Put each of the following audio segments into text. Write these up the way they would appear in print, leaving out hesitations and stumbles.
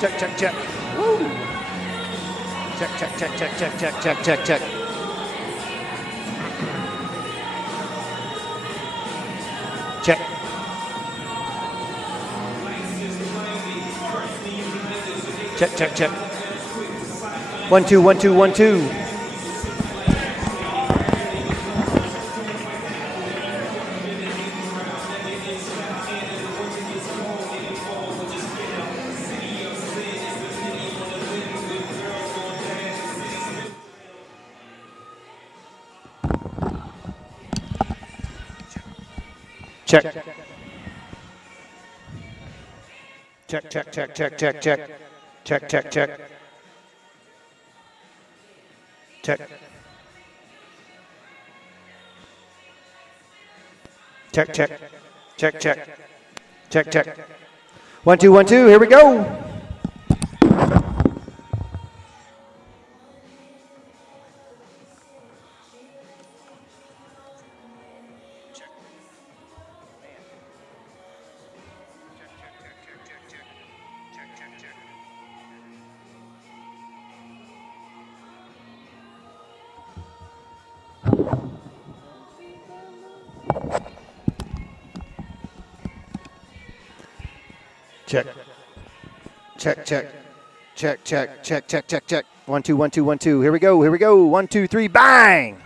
Check, check, check. Woo. Check, check, check, check, check, check, check, check, check. Check. Check, check, check. 1, 2, 1, 2, 1, 2. Check. Check, check, check, check, check, check. Check, check, check. Check. Check, check. Check, check. Check, check. 1, 2, 1, 2. Here we go. Check. Check, check. Check, check, check, check, check, check. 1, 2, 1, 2, 1, 2. Here we go, here we go. 1, 2, 3, bang!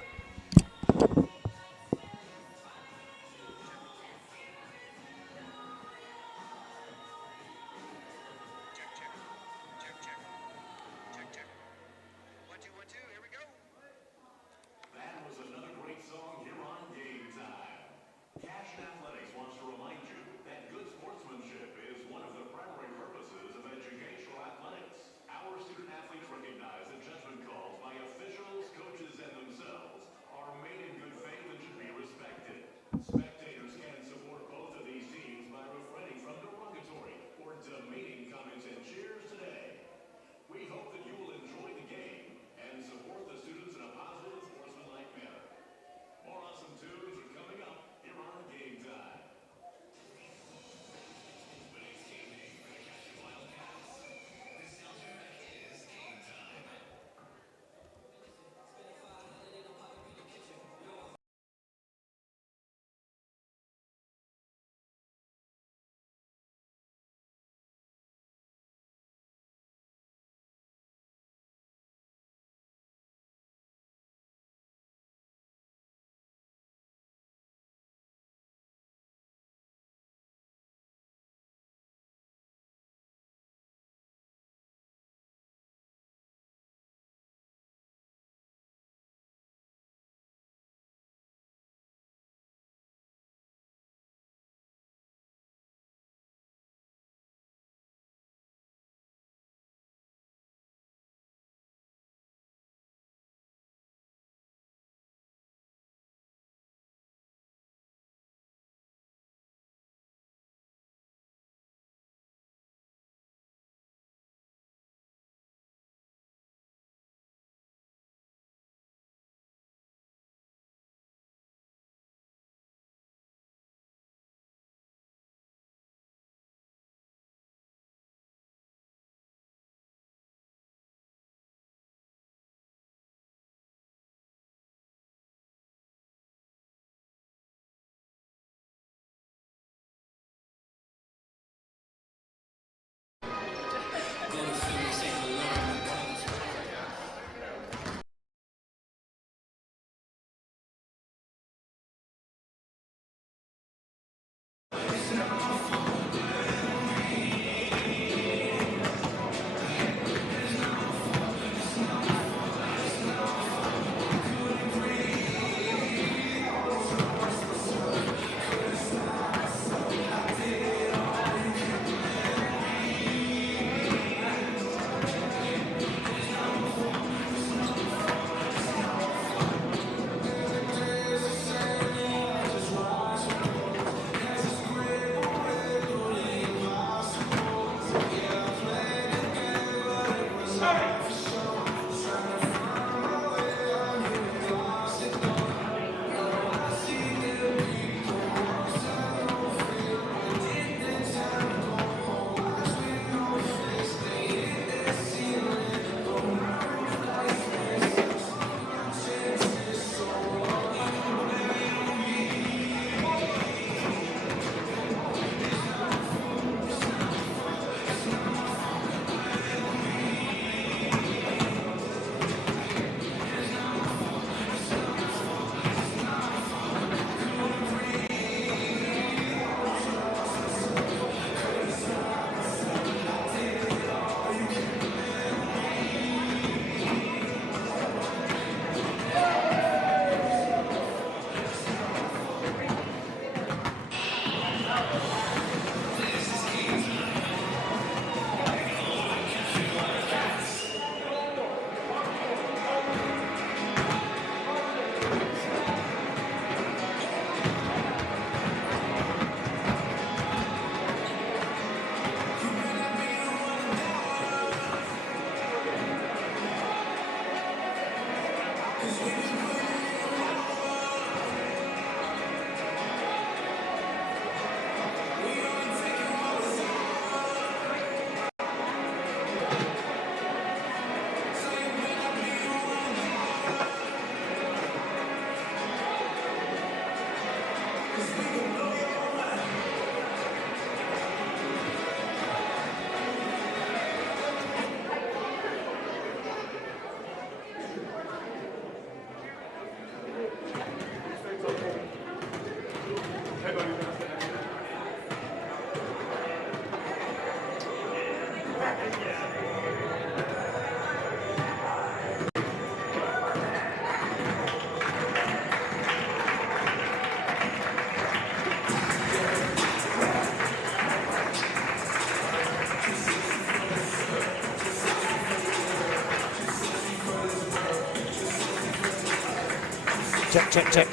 Check, check, check.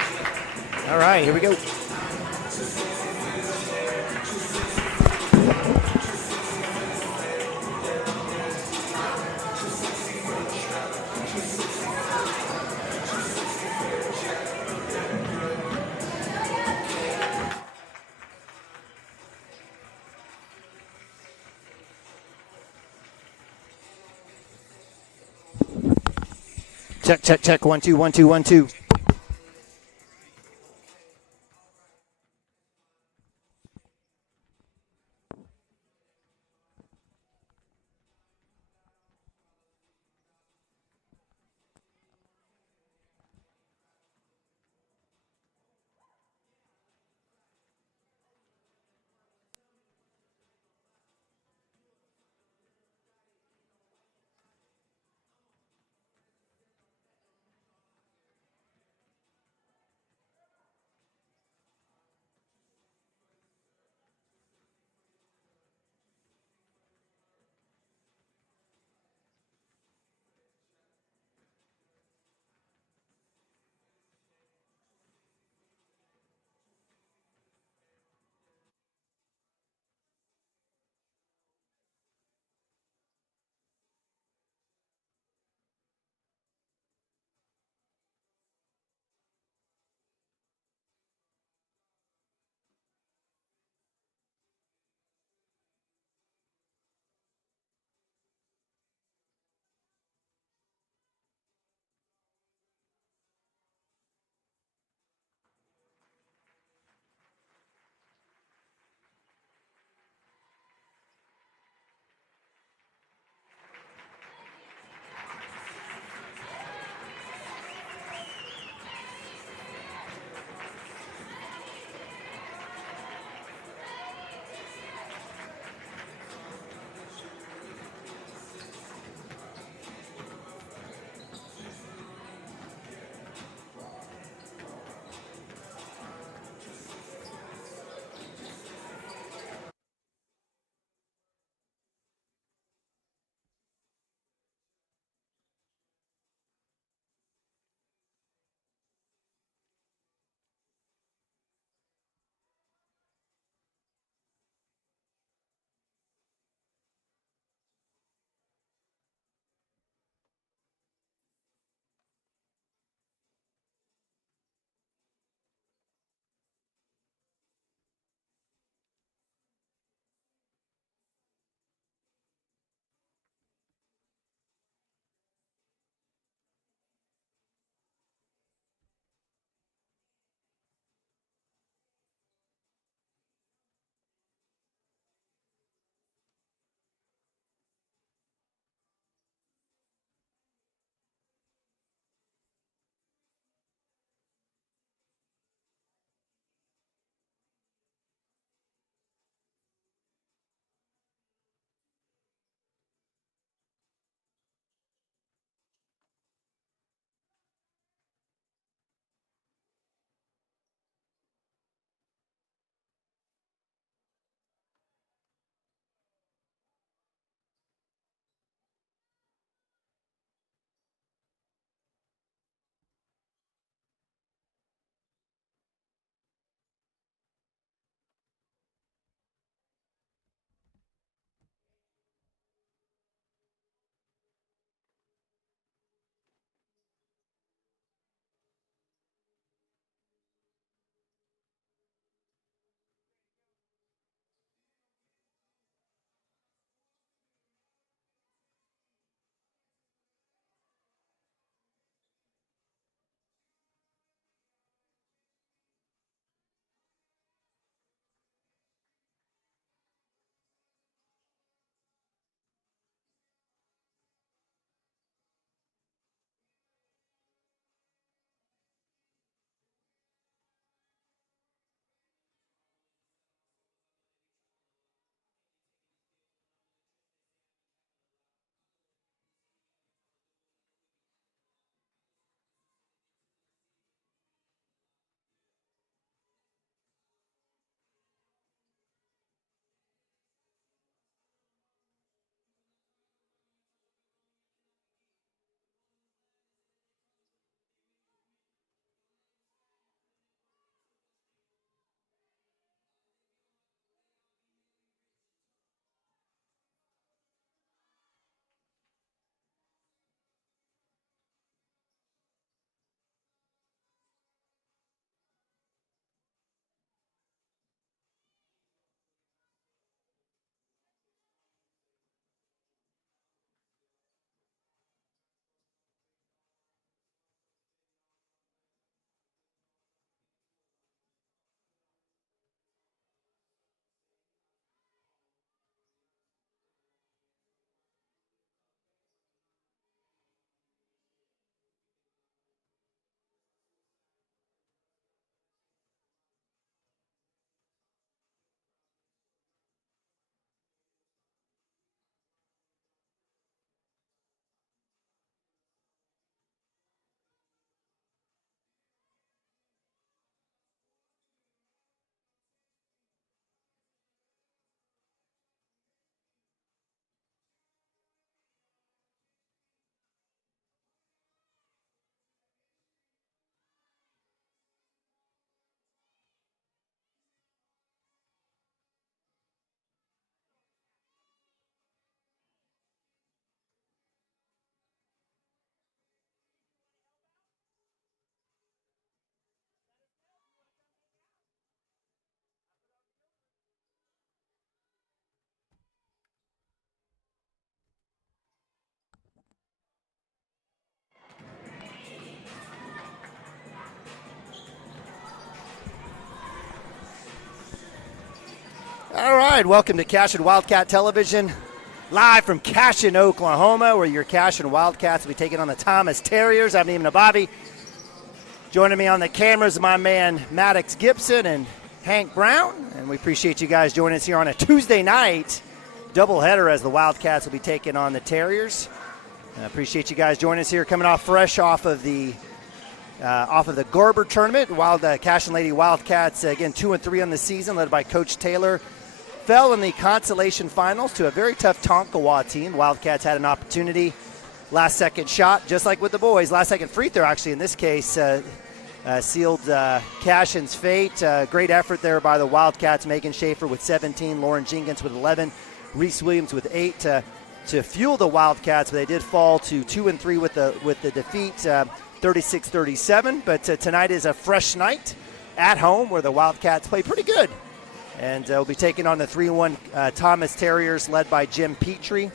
All right, here we go. Check, check, check. 1 2 1 2 1 2. right, welcome to Cashion Wildcat Television, live from Cashion, Oklahoma, where your Cashion Wildcats will be taking on the Thomas Terriers. I'm Neiman Abavi. Joining me on the cameras, my man Maddox Gibson and Hank Brown, and we appreciate you guys joining us here on a Tuesday night doubleheader as the Wildcats will be taking on the Terriers. I appreciate you guys joining us here, coming off fresh off of the Garber tournament. Cashion Lady Wildcats, again, 2-3 on the season, led by Coach Taylor. Fell in the consolation finals to a very tough Tonkawa team. Wildcats had an opportunity. Last second shot, just like with the boys. Last second free throw, actually, in this case, sealed Cashion's fate. Great effort there by the Wildcats. Megan Schaefer with 17, Lauren Jenkins with 11, Reese Williams with 8 to fuel the Wildcats. But they did fall to 2-3 with the defeat, 36-37. But tonight is a fresh night at home where the Wildcats play pretty good. And we'll be taking on the 3-1 Thomas Terriers led by Jim Petrie.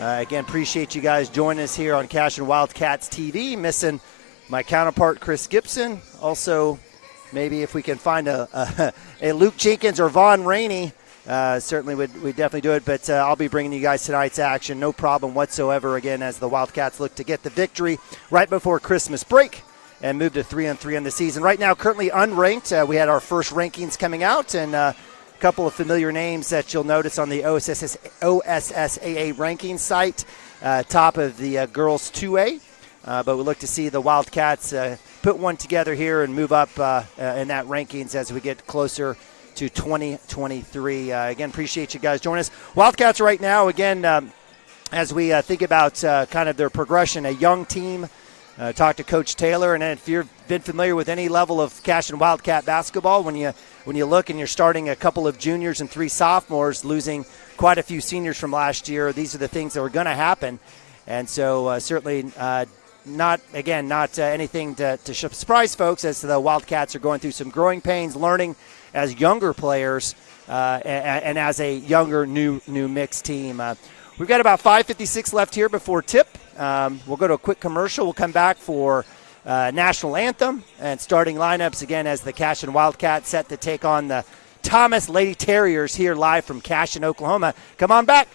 Again, appreciate you guys joining us here on Cashion Wildcats TV. Missing my counterpart, Chris Gibson. Also, maybe if we can find a Luke Jenkins or Vaughn Rainey, certainly we'd definitely do it. But I'll be bringing you guys tonight's action. No problem whatsoever, again, as the Wildcats look to get the victory right before Christmas break and move to 3-3 in the season. Right now, currently unranked. We had our first rankings coming out, and couple of familiar names that you'll notice on the OSSAA ranking site, top of the girls 2A. But we look to see the Wildcats put one together here and move up in that rankings as we get closer to 2023. Again, appreciate you guys joining us. Wildcats right now, again, as we think about kind of their progression, a young team. Talk to Coach Taylor, and if you've been familiar with any level of Cashion Wildcat basketball, when you look and you're starting a couple of juniors and 3 sophomores, losing quite a few seniors from last year, these are the things that are going to happen. And so certainly not anything to surprise folks, as the Wildcats are going through some growing pains, learning as younger players and as a younger new mixed team. We've got about 5:56 left here before tip. We'll go to a quick commercial. We'll come back for national anthem and starting lineups again as the Cashion Wildcats set to take on the Thomas Lady Terriers here live from Cashion, Oklahoma. Come on back.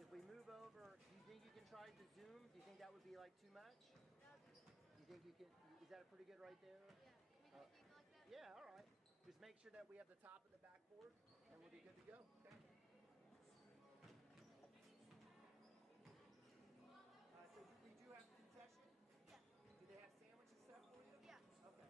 If we move over, do you think you can try the Zoom? Do you think that would be like too much? Do you think you can? Is that pretty good right there? Yeah. Can we just leave it like that? Yeah. All right. Just make sure that we have the top of the backboard, and we'll be good to go. Okay. So we do have concession? Yeah. Do they have sandwiches set for you? Yeah. Okay.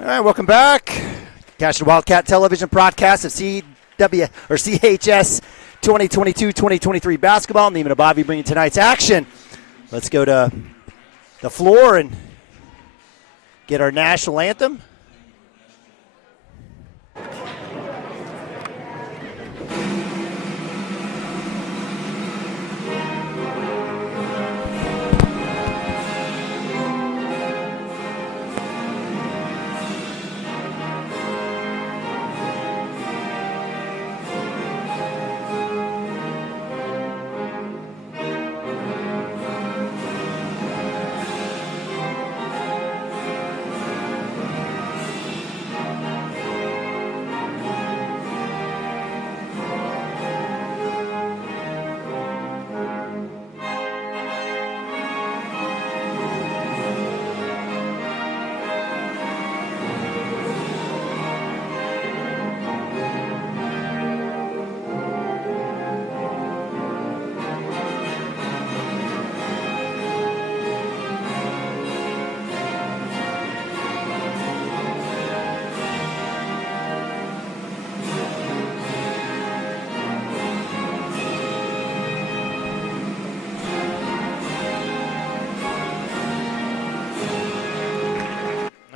All right, welcome back. Cashion Wildcat Television broadcast of CHS 2022-2023 basketball. Neiman and Bobby bringing tonight's action. Let's go to the floor and get our national anthem.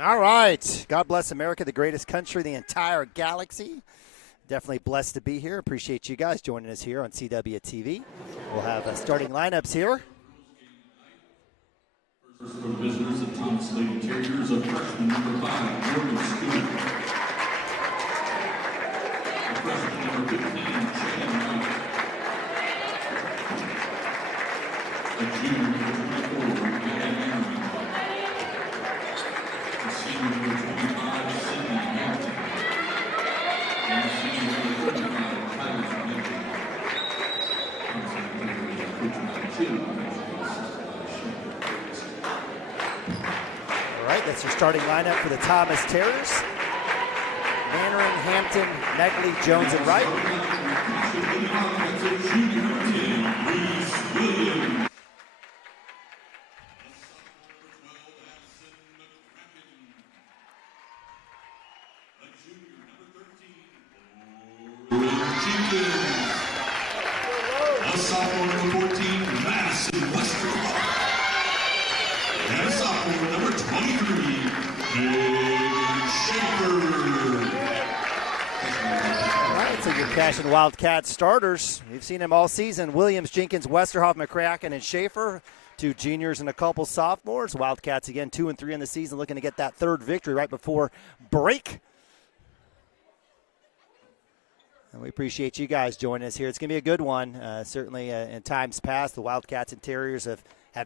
All right. God bless America, the greatest country in the entire galaxy. Definitely blessed to be here. Appreciate you guys joining us here on CWTV. We'll have starting lineups here. First for the visitors, the Thomas Lady Terriers of freshman number 5, Morgan Stewart. The freshman number 15, Shane White. The junior number 24, Maddie Henry. The senior number 25, Sydney Hampton. And the senior number 35, Tyler Mitchell. Thomas Lady Terriers are coached by Jim. All right, that's your starting lineup for the Thomas Terriers. Mannering, Hampton, Megley, Jones, and Wright. A sophomore number 14, Madison Westerhoff. And a sophomore number 23, Schaefer. All right, so your Cashion Wildcats starters. We've seen them all season. Williams, Jenkins, Westerhoff, McCracken, and Schaefer. 2 juniors and a couple sophomores. Wildcats, again, 2-3 in the season, looking to get that third victory right before break. And we appreciate you guys joining us here. It's going to be a good one. Certainly in times past, the Wildcats and Terriers have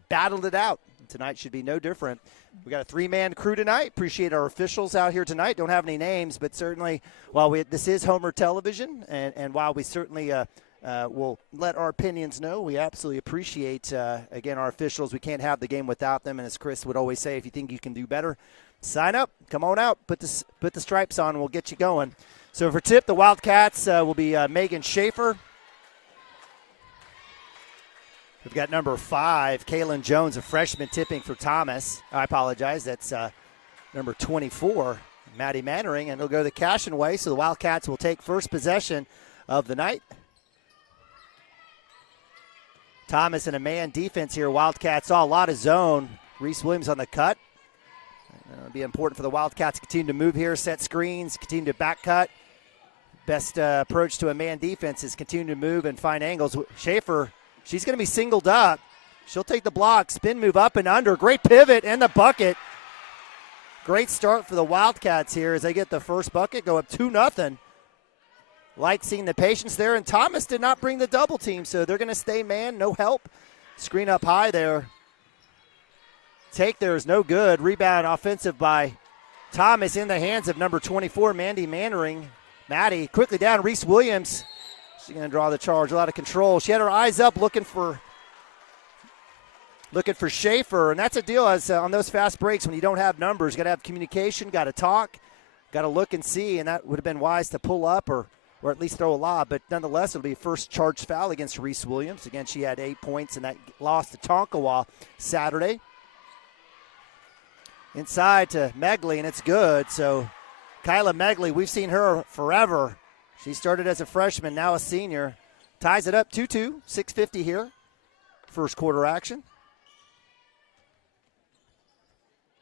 battled it out. Tonight should be no different. We got a 3-man crew tonight. Appreciate our officials out here tonight. Don't have any names, but certainly while this is Homer Television, and while we certainly will let our opinions know, we absolutely appreciate, again, our officials. We can't have the game without them. And as Chris would always say, if you think you can do better, sign up. Come on out. Put the stripes on, and we'll get you going. So for tip, the Wildcats will be Megan Schaefer. We've got number 5, Kaylin Jones, a freshman, tipping for Thomas. I apologize. That's number 24, Maddie Mannering, and it'll go the Cashion way. So the Wildcats will take first possession of the night. Thomas in a man defense here. Wildcats saw a lot of zone. Reese Williams on the cut. It'll be important for the Wildcats to continue to move here, set screens, continue to back cut. Best approach to a man defense is continue to move and find angles. Schaefer, she's going to be singled up. She'll take the block, spin move up and under. Great pivot and the bucket. Great start for the Wildcats here as they get the first bucket, go up 2-0. Like seeing the patience there, and Thomas did not bring the double team, so they're going to stay man, no help. Screen up high there. Take there is no good. Rebound offensive by Thomas in the hands of number 24, Mandy Mannering. Maddie quickly down. Reese Williams. She's going to draw the charge. A lot of control. She had her eyes up looking for Schaefer, and that's a deal as on those fast breaks when you don't have numbers. Got to have communication, got to talk, got to look and see, and that would have been wise to pull up or at least throw a lob. But nonetheless, it'll be first charged foul against Reese Williams. Again, she had 8 points in that loss to Tonkawa Saturday. inside to Megley, and it's good. So Kyla Megley, we've seen her forever. She started as a freshman, now a senior. Ties it up 2-2, 6:50 here. First quarter action.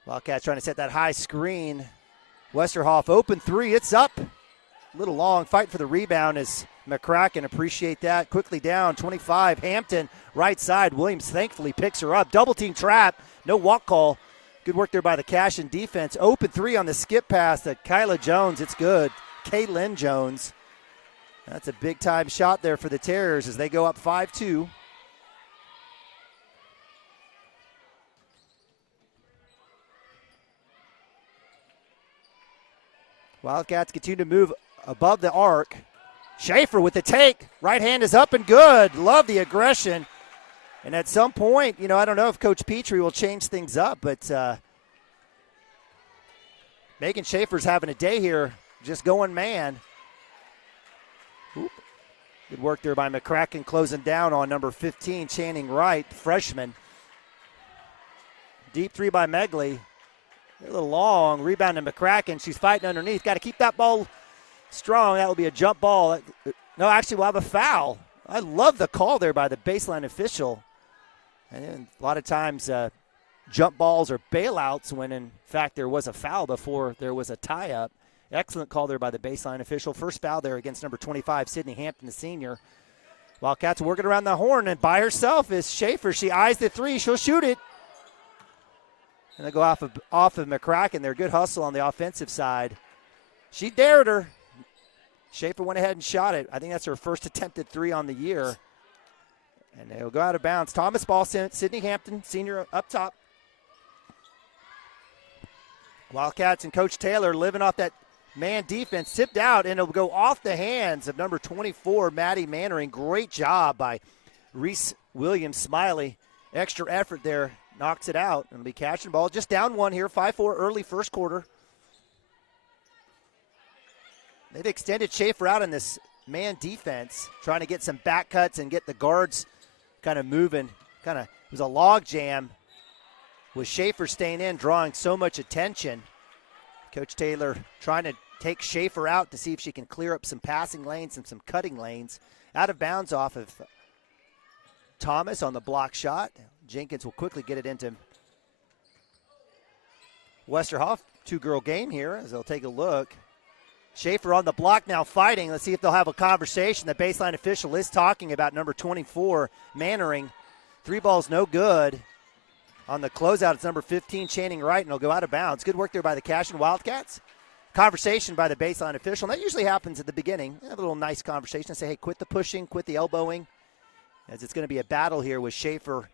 Wildcats trying to set that high screen. Westerhoff open three, it's up. A little long, fight for the rebound as McCracken, appreciate that. Quickly down, 25, Hampton, right side. Williams thankfully picks her up. Double team trap, no walk call. Good work there by the Cashion defense. Open three on the skip pass to Kyla Jones, it's good. Kaylin Jones. That's a big time shot there for the Terriers as they go up 5-2. Wildcats continue to move above the arc. Schaefer with the take. Right hand is up and good. Love the aggression. And at some point, I don't know if Coach Petrie will change things up, but Megan Schaefer's having a day here, just going man. Oop. Good work there by McCracken, closing down on number 15, Channing Wright, freshman. Deep three by Megley. A little long, rebound to McCracken. She's fighting underneath. Got to keep that ball strong. That will be a jump ball. No, actually, we'll have a foul. I love the call there by the baseline official. And a lot of times jump balls or bailouts when, in fact, there was a foul before there was a tie-up. Excellent call there by the baseline official. First foul there against number 25, Sydney Hampton, the senior. Wildcats working around the horn, and by herself is Schaefer. She eyes the three. She'll shoot it. And they go off of McCracken there. Good hustle on the offensive side. She dared her. Schaefer went ahead and shot it. I think that's her first attempted three on the year. And they'll go out of bounds. Thomas ball, Sydney Hampton, senior up top. Wildcats and Coach Taylor living off that man defense. Tipped out, and it'll go off the hands of number 24, Maddie Mannering. Great job by Reese Williams. Smiley. Extra effort there. Knocks it out. It'll be Cashion ball. Just down one here. 5-4 early first quarter. They've extended Schaefer out in this man defense, trying to get some back cuts and get the guards kind of moving. It was a log jam with Schaefer staying in, drawing so much attention. Coach Taylor trying to take Schaefer out to see if she can clear up some passing lanes and some cutting lanes. Out of bounds off of Thomas on the block shot. Jenkins will quickly get it into Westerhoff. Two-girl game here as they'll take a look. Schaefer on the block now fighting. Let's see if they'll have a conversation. The baseline official is talking about number 24, Mannering. Three balls no good. On the closeout, it's number 15, Channing Wright, and it'll go out of bounds. Good work there by the Cashion Wildcats. Conversation by the baseline official. And that usually happens at the beginning. Have a little nice conversation. Say, hey, quit the pushing, quit the elbowing. As it's going to be a battle here with Schaefer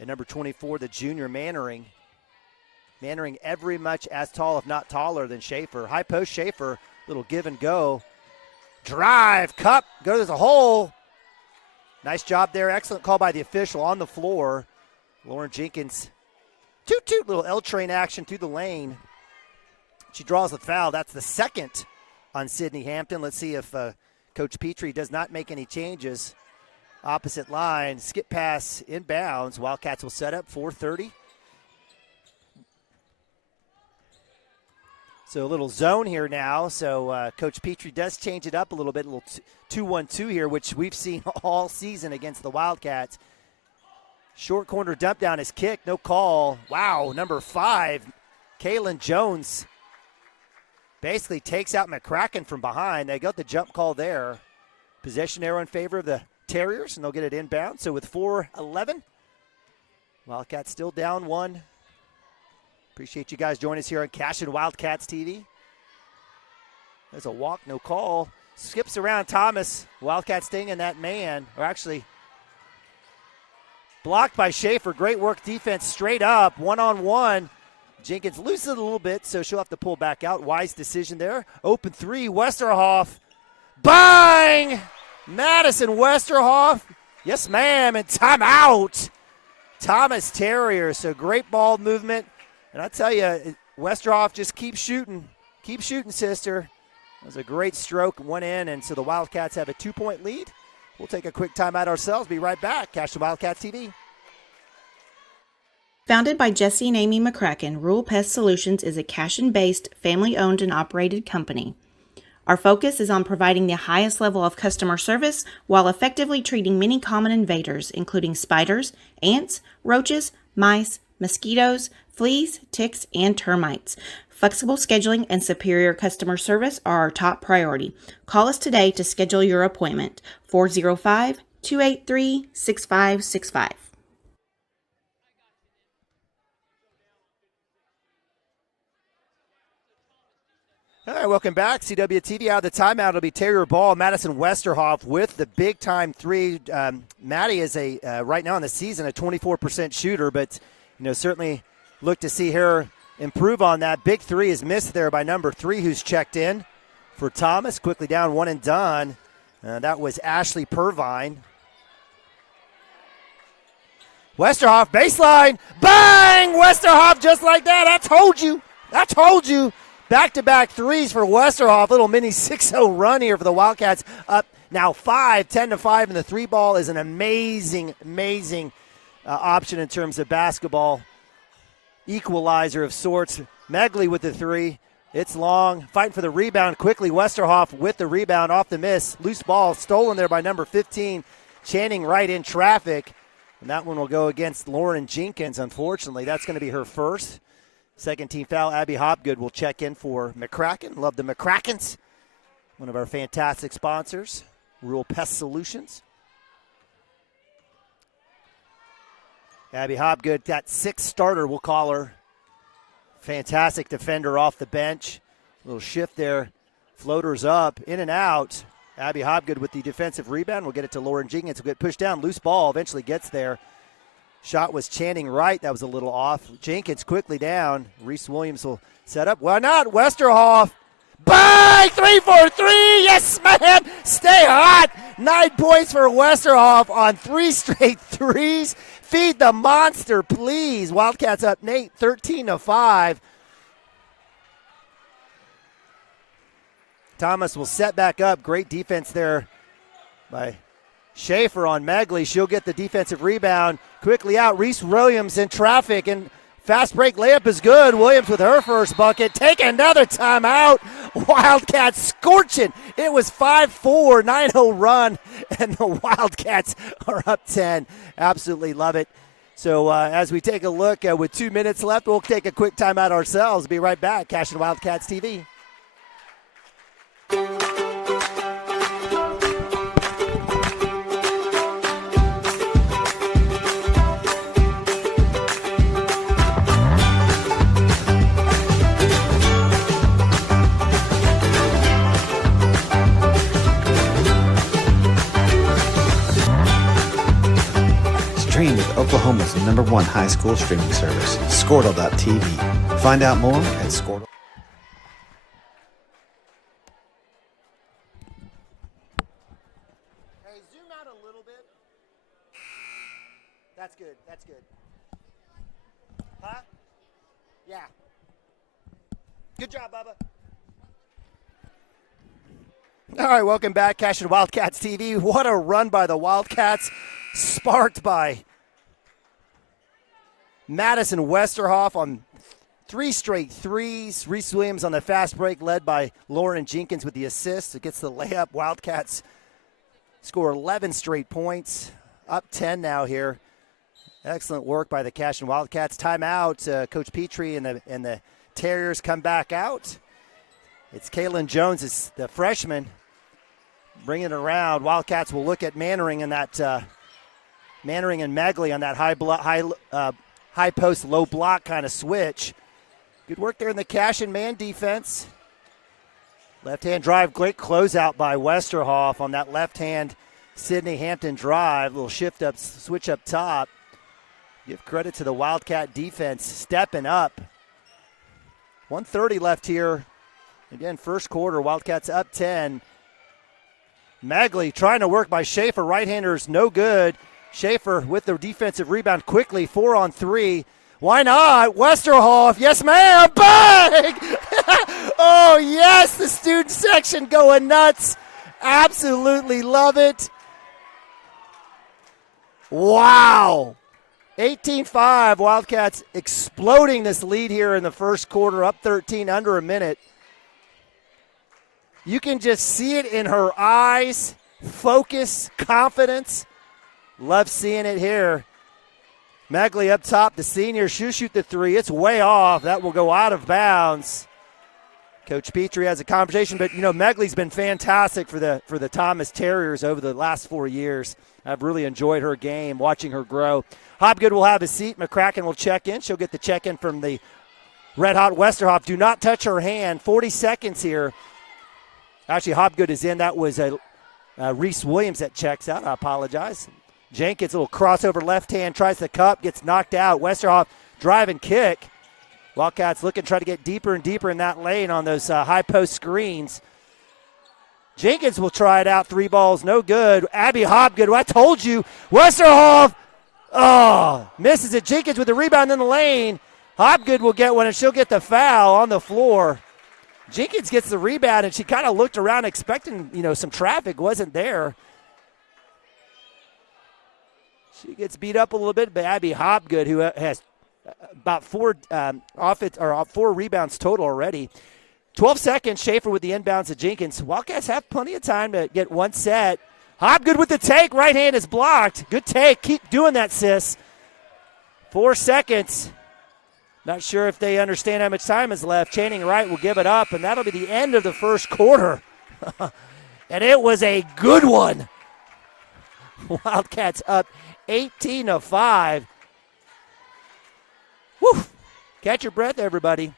and number 24, the junior Mannering. Mannering every much as tall, if not taller, than Schaefer. High post Schaefer, little give and go. Drive, cup, goes a hole. Nice job there. Excellent call by the official on the floor. Lauren Jenkins, toot, little L-train action through the lane. She draws the foul. That's the second on Sydney Hampton. Let's see if Coach Petrie does not make any changes. Opposite line, skip pass inbounds. Wildcats will set up 4:30. So a little zone here now. So Coach Petrie does change it up a little bit, a little 2-1-2 here, which we've seen all season against the Wildcats. Short corner dump down is kicked, no call. Wow, number 5, Kaylin Jones basically takes out McCracken from behind. They got the jump call there. Possession arrow in favor of the Terriers, and they'll get it inbound. So with 4:11, Wildcats still down one. Appreciate you guys joining us here on Cashion Wildcats TV. There's a walk, no call. Skips around Thomas. Wildcats staying in that man, or actually blocked by Schaefer. Great work defense straight up, one-on-one. Jenkins loses it a little bit, so she'll have to pull back out. Wise decision there. Open three, Westerhoff. Bang! Madison Westerhoff. Yes, ma'am, and timeout. Thomas Terrier, so great ball movement. And I tell you, Westerhoff just keeps shooting. Keep shooting, sister. That was a great stroke, went in, and so the Wildcats have a 2-point lead. We'll take a quick timeout ourselves. Be right back. Cashion Wildcats TV. Founded by Jesse and Amy McCracken, Rural Pest Solutions is a Cashion-based, family-owned and operated company. Our focus is on providing the highest level of customer service while effectively treating many common invaders, including spiders, ants, roaches, mice, mosquitoes, fleas, ticks, and termites. Flexible scheduling and superior customer service are our top priority. Call us today to schedule your appointment. 405-283-6565. All right, welcome back. CWTV out of the timeout. It'll be Terrier ball. Madison Westerhoff with the big-time three. Maddie is right now in the season a 24% shooter, but certainly look to see her improve on that. Big three is missed there by number 3, who's checked in for Thomas. Quickly down, one and done. That was Ashley Purvine. Westerhoff baseline, bang! Westerhoff just like that. I told you. Back-to-back threes for Westerhoff. Little mini 6-0 run here for the Wildcats. Up now 10-5, and the three ball is an amazing option in terms of basketball. Equalizer of sorts. Megley with the three. It's long. Fighting for the rebound quickly. Westerhoff with the rebound off the miss. Loose ball stolen there by number 15. Channing right in traffic. And that one will go against Lauren Jenkins, unfortunately. That's going to be her first. Second team foul. Abby Hopgood will check in for McCracken. Love the McCrackens. One of our fantastic sponsors, Rural Pest Solutions. Abby Hopgood, that 6th starter, we'll call her. Fantastic defender off the bench. Little shift there. Floaters up, in and out. Abby Hopgood with the defensive rebound. We'll get it to Lauren Jenkins. We'll get pushed down. Loose ball eventually gets there. Shot was Channing right. That was a little off. Jenkins quickly down. Reese Williams will set up. Why not? Westerhoff. Bang! 3 for 3. Yes, man. Stay hot. 9 points for Westerhoff on 3 straight threes. Feed the monster, please. Wildcats up, Nate, 13-5. Thomas will set back up. Great defense there by Schaefer on Megley. She'll get the defensive rebound. Quickly out. Reese Williams in traffic, and fast break layup is good. Williams with her first bucket. Take another timeout. Wildcats scorching. It was 5-4, 9-0 run, and the Wildcats are up 10. Absolutely love it. So as we take a look with 2 minutes left, we'll take a quick timeout ourselves. Be right back. Cashion Wildcats TV. Stream with Oklahoma's #1 high school streaming service, Squirtle.tv. Find out more at Squirtle. Hey, zoom out a little bit. That's good. Huh? Yeah. Good job, Bubba. All right, welcome back, Cashion Wildcats TV. What a run by the Wildcats, sparked by Madison Westerhoff on 3 straight threes. Reese Williams on the fast break, led by Lauren Jenkins with the assist. It gets the layup. Wildcats score 11 straight points. Up 10 now here. Excellent work by the Cashion Wildcats. Timeout. Coach Petrie and the Terriers come back out. It's Kaylin Jones, is the freshman, bringing it around. Wildcats will look at Mannering and Mannering and Megley on that high post, low block kind of switch. Good work there in the Cashion man defense. Left-hand drive, great closeout by Westerhoff on that left-hand Sydney Hampton drive. Little switch up top. Give credit to the Wildcat defense stepping up. 1:30 left here. Again, first quarter, Wildcats up 10. Megley trying to work by Schaefer. Right-handers no good. Schaefer with the defensive rebound quickly, 4 on 3. Why not? Westerhoff, yes ma'am, bang! Oh yes, the student section going nuts. Absolutely love it. Wow. 18-5, Wildcats exploding this lead here in the first quarter, up 13, under a minute. You can just see it in her eyes, focus, confidence. Love seeing it here. Megley up top, the senior, she'll shoot the three. It's way off. That will go out of bounds. Coach Petrie has a conversation, but, Megley's been fantastic for the Thomas Terriers over the last 4 years. I've really enjoyed her game, watching her grow. Hopgood will have a seat. McCracken will check in. She'll get the check-in from the red-hot Westerhoff. Do not touch her hand. 40 seconds here. Actually, Hopgood is in. That was Reese Williams that checks out. I apologize. Jenkins, a little crossover left hand, tries the cup, gets knocked out. Westerhoff drive and kick. Wildcats looking, try to get deeper and deeper in that lane on those high post screens. Jenkins will try it out. 3 balls, no good. Abby Hopgood, I told you. Westerhoff, misses it. Jenkins with the rebound in the lane. Hopgood will get one, and she'll get the foul on the floor. Jenkins gets the rebound, and she kind of looked around expecting, some traffic. Wasn't there. She gets beat up a little bit, but Abby Hopgood, who has about 4 rebounds total already. 12 seconds, Schaefer with the inbounds to Jenkins. Wildcats have plenty of time to get one set. Hopgood with the take. Right hand is blocked. Good take. Keep doing that, sis. 4 seconds. Not sure if they understand how much time is left. Channing Wright will give it up, and that'll be the end of the first quarter. And it was a good one. Wildcats up 18-5. Woo! Catch your breath, everybody.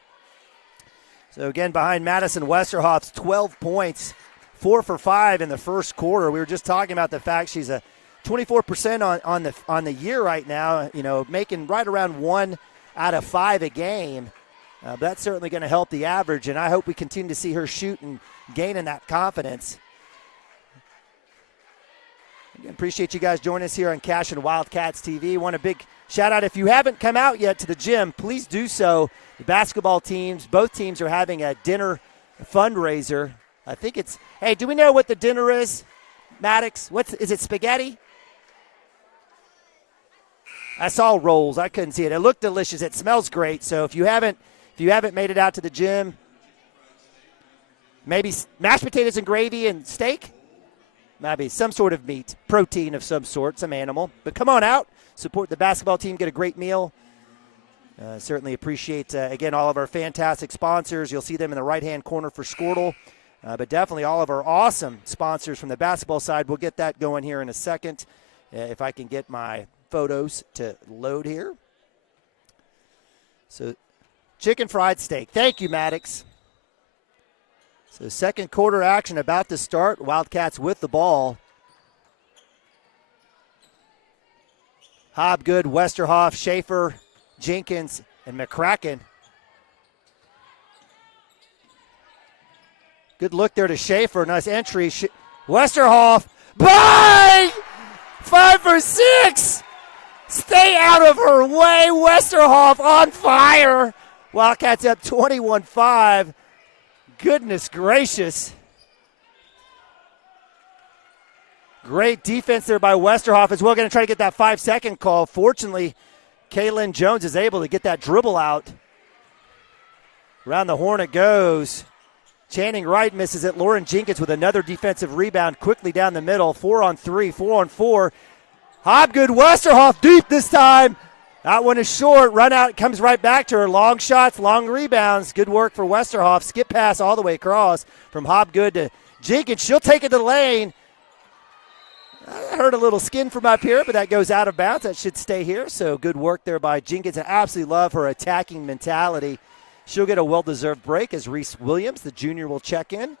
So, again, behind Madison Westerhoff's 12 points, 4 for 5 in the first quarter. We were just talking about the fact she's a 24% on the year right now, making right around 1 out of 5 a game. That's certainly going to help the average, and I hope we continue to see her shoot and gain in that confidence. Again, appreciate you guys joining us here on Cashion Wildcats TV. Want a big shout out. If you haven't come out yet to the gym, please do so. The basketball teams, both teams are having a dinner fundraiser. I think it's, hey, do we know what the dinner is, Maddox? Is it spaghetti? I saw rolls. I couldn't see it. It looked delicious. It smells great. So if you haven't made it out to the gym, maybe mashed potatoes and gravy and steak? Maybe some sort of meat, protein of some sort, some animal. But come on out, support the basketball team, get a great meal. Certainly appreciate, again, all of our fantastic sponsors. You'll see them in the right-hand corner for Squirtle. But definitely all of our awesome sponsors from the basketball side. We'll get that going here in a second if I can get my photos to load here. So chicken fried steak. Thank you, Maddox. So second quarter action about to start. Wildcats with the ball. Hobgood, Westerhoff, Schaefer, Jenkins, and McCracken. Good look there to Schaefer. Nice entry. Westerhoff. Bang! 5 for 6. Stay out of her way. Westerhoff on fire. Wildcats up 21-5. Goodness gracious. Great defense there by Westerhoff as well. Going to try to get that 5-second call. Fortunately, Kaylin Jones is able to get that dribble out. Around the horn it goes. Channing Wright misses it. Lauren Jenkins with another defensive rebound quickly down the middle. 4-on-3, 4-on-4. Hobgood, Westerhoff deep this time. That one is short. Run out, comes right back to her. Long shots, long rebounds. Good work for Westerhoff. Skip pass all the way across from Hobgood to Jenkins. She'll take it to the lane. I heard a little skin from up here, but that goes out of bounds. That should stay here. So good work there by Jenkins. I absolutely love her attacking mentality. She'll get a well-deserved break as Reese Williams, the junior, will check in.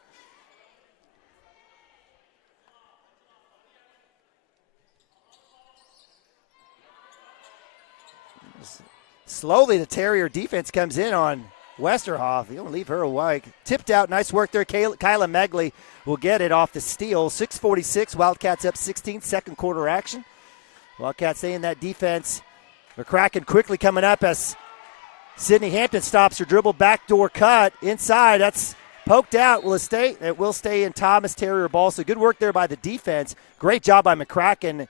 Slowly, the Terrier defense comes in on Westerhoff. You don't leave her away. Tipped out. Nice work there. Kyla Megley will get it off the steal. 6:46. Wildcats up 16. Second quarter action. Wildcats stay in that defense. McCracken quickly coming up as Sydney Hampton stops her dribble. Backdoor cut. Inside. That's poked out. It will stay in Thomas Terrier ball. So good work there by the defense. Great job by McCracken.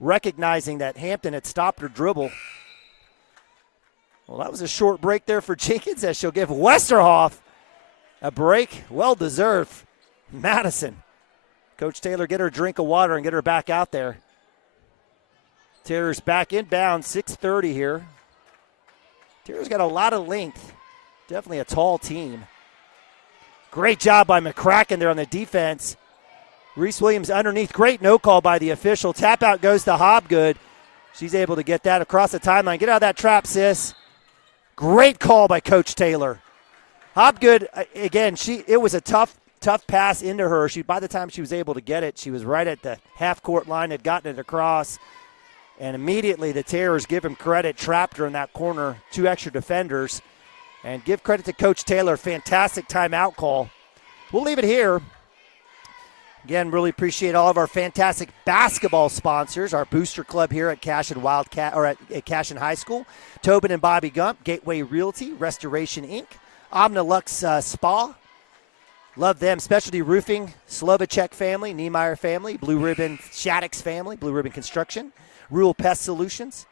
recognizing that Hampton had stopped her dribble. Well, that was a short break there for Jenkins as she'll give Westerhoff a break. Well-deserved. Madison. Coach Taylor, get her a drink of water and get her back out there. Terriers back inbound, 6:30 here. Terriers got a lot of length. Definitely a tall team. Great job by McCracken there on the defense. Reese Williams underneath. Great no call by the official. Tap out goes to Hobgood. She's able to get that across the timeline. Get out of that trap, sis. Great call by Coach Taylor. Hobgood, again, it was a tough pass into her. By the time she was able to get it, she was right at the half-court line, had gotten it across. And immediately the Terriers give him credit, trapped her in that corner, 2 extra defenders. And give credit to Coach Taylor, fantastic timeout call. We'll leave it here. Again, really appreciate all of our fantastic basketball sponsors, our booster club here at Cashion Wildcat or at Cashion High School, Tobin and Bobby Gump, Gateway Realty, Restoration Inc., Omnilux Spa. Love them. Specialty Roofing, Slovacek family, Niemeyer family, Blue Ribbon Shaddix family, Blue Ribbon Construction, Rural Pest Solutions,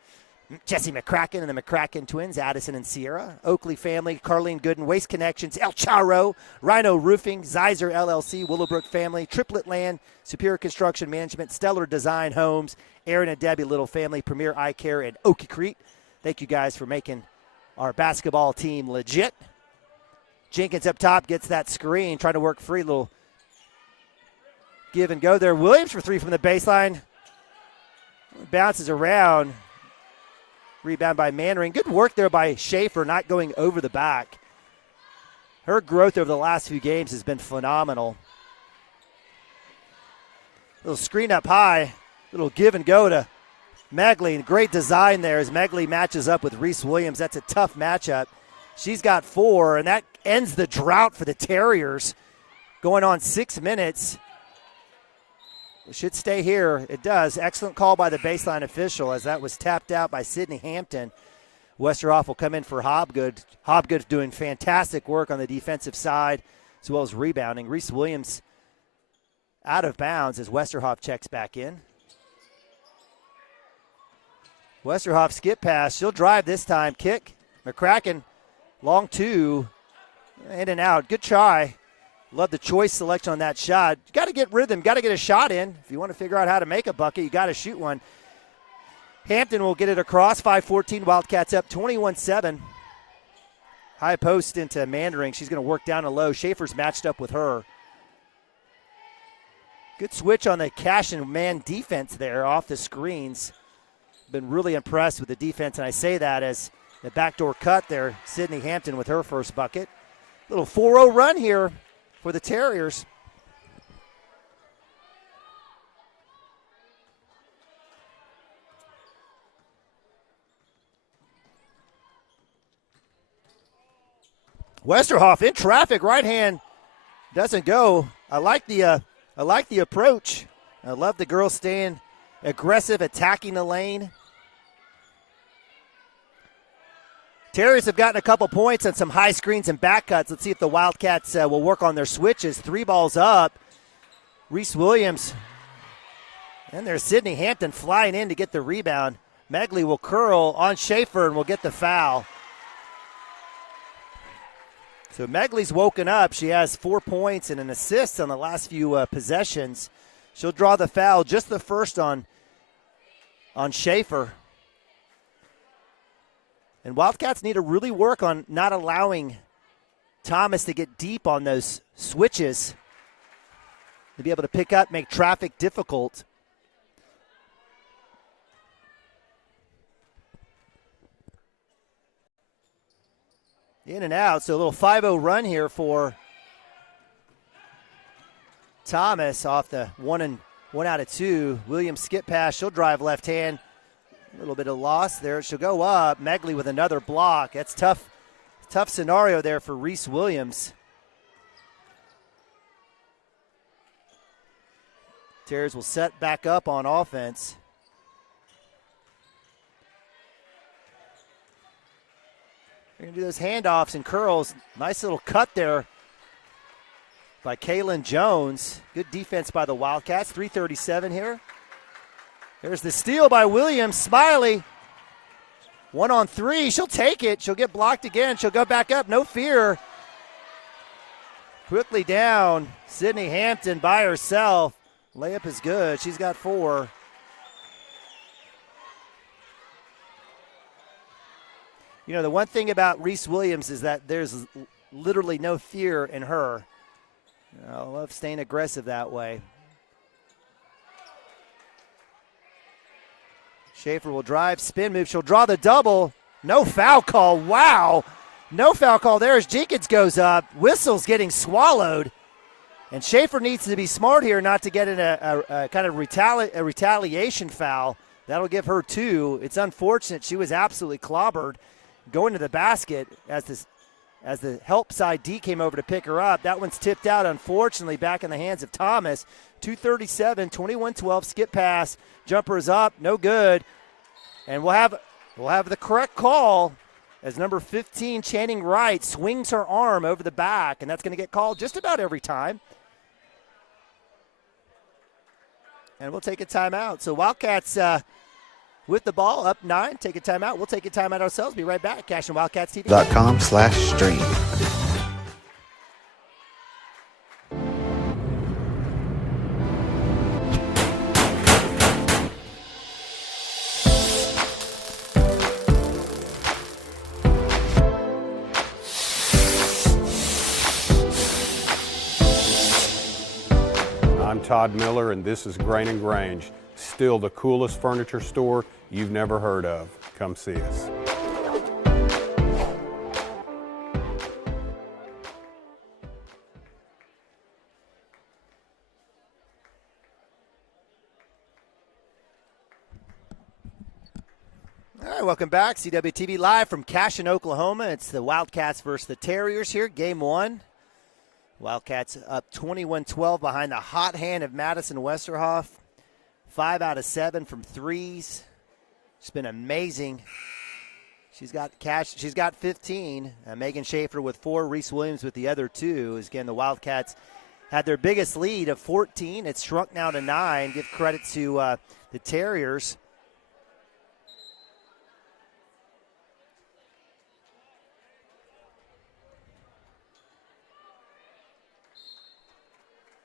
Jesse McCracken and the McCracken twins, Addison and Sierra, Oakley family, Carlene Gooden, Waste Connections, El Charro, Rhino Roofing, Zeiser LLC, Willowbrook family, Triplet Land, Superior Construction Management, Stellar Design Homes, Aaron and Debbie Little family, Premier Eye Care, and Okie Crete. Thank you guys for making our basketball team legit. Jenkins up top gets that screen, trying to work free, little give and go there. Williams for 3 from the baseline. Bounces around. Rebound by Mannering. Good work there by Schaefer, not going over the back. Her growth over the last few games has been phenomenal. Little screen up high. Little give and go to Megley. Great design there as Megley matches up with Reese Williams. That's a tough matchup. She's got 4, and that ends the drought for the Terriers. Going on 6 minutes. It should stay here. It does. Excellent call by the baseline official as that was tapped out by Sydney Hampton. Westerhoff will come in for Hobgood. Hobgood doing fantastic work on the defensive side as well as rebounding. Reese Williams out of bounds as Westerhoff checks back in. Westerhoff skip pass. She'll drive this time. Kick. McCracken, long 2. In and out. Good try. Love the choice selection on that shot. You got to get rhythm. Got to get a shot in. If you want to figure out how to make a bucket, you got to shoot one. Hampton will get it across. 5-14. Wildcats up 21-7. High post into Mandering. She's going to work down a low. Schaefer's matched up with her. Good switch on the Cashion man defense there off the screens. Been really impressed with the defense, and I say that as the backdoor cut there. Sydney Hampton with her first bucket. Little 4-0 run here for the Terriers. Westerhoff in traffic, right hand doesn't go. I like the approach. I love the girls staying aggressive, attacking the lane. Terriers have gotten a couple points on some high screens and back cuts. Let's see if the Wildcats will work on their switches. 3 balls up. Reese Williams. And there's Sydney Hampton flying in to get the rebound. Megley will curl on Schaefer and will get the foul. So Megley's woken up. She has 4 points and an assist on the last few possessions. She'll draw the foul, just the first on Schaefer. And Wildcats need to really work on not allowing Thomas to get deep on those switches to be able to pick up, make traffic difficult. In and out, so a little 5-0 run here for Thomas off the 1 out of 2. Williams skip pass, she'll drive left hand. A little bit of loss there. She'll go up. Megley with another block. That's tough scenario there for Reese Williams. Terriers will set back up on offense. They're going to do those handoffs and curls. Nice little cut there by Kaylin Jones. Good defense by the Wildcats. 3:37 here. There's the steal by Williams. Smiley, 1-on-3. She'll take it. She'll get blocked again. She'll go back up. No fear. Quickly down. Sydney Hampton by herself. Layup is good. She's got 4. You know, the one thing about Reese Williams is that there's literally no fear in her. I love staying aggressive that way. Schaefer will drive, spin move. She'll draw the double. No foul call. Wow. No foul call there as Jenkins goes up. Whistle's getting swallowed. And Schaefer needs to be smart here not to get in a kind of retaliation foul. That'll give her 2. It's unfortunate. She was absolutely clobbered going to the basket as the help side D came over to pick her up. That one's tipped out, unfortunately, back in the hands of Thomas. 2:37, 21-12, skip pass. Jumper is up, no good. And we'll have the correct call as number 15, Channing Wright, swings her arm over the back, and that's going to get called just about every time. And we'll take a timeout. So Wildcats with the ball, up 9, take a timeout. We'll take a timeout ourselves. Be right back. Cashion Wildcats TV. .com/stream. I'm Todd Miller, and this is Grain and Grange. Still the coolest furniture store you've never heard of. Come see us. All right, welcome back. CWTV live from Cashion, Oklahoma. It's the Wildcats versus the Terriers here, game 1. Wildcats up 21-12 behind the hot hand of Madison Westerhoff. 5 out of 7 from threes. She's been amazing. She's got 15. Megan Schaefer with 4. Reese Williams with the other 2. Again, the Wildcats had their biggest lead of 14. It's shrunk now to 9. Give credit to the Terriers.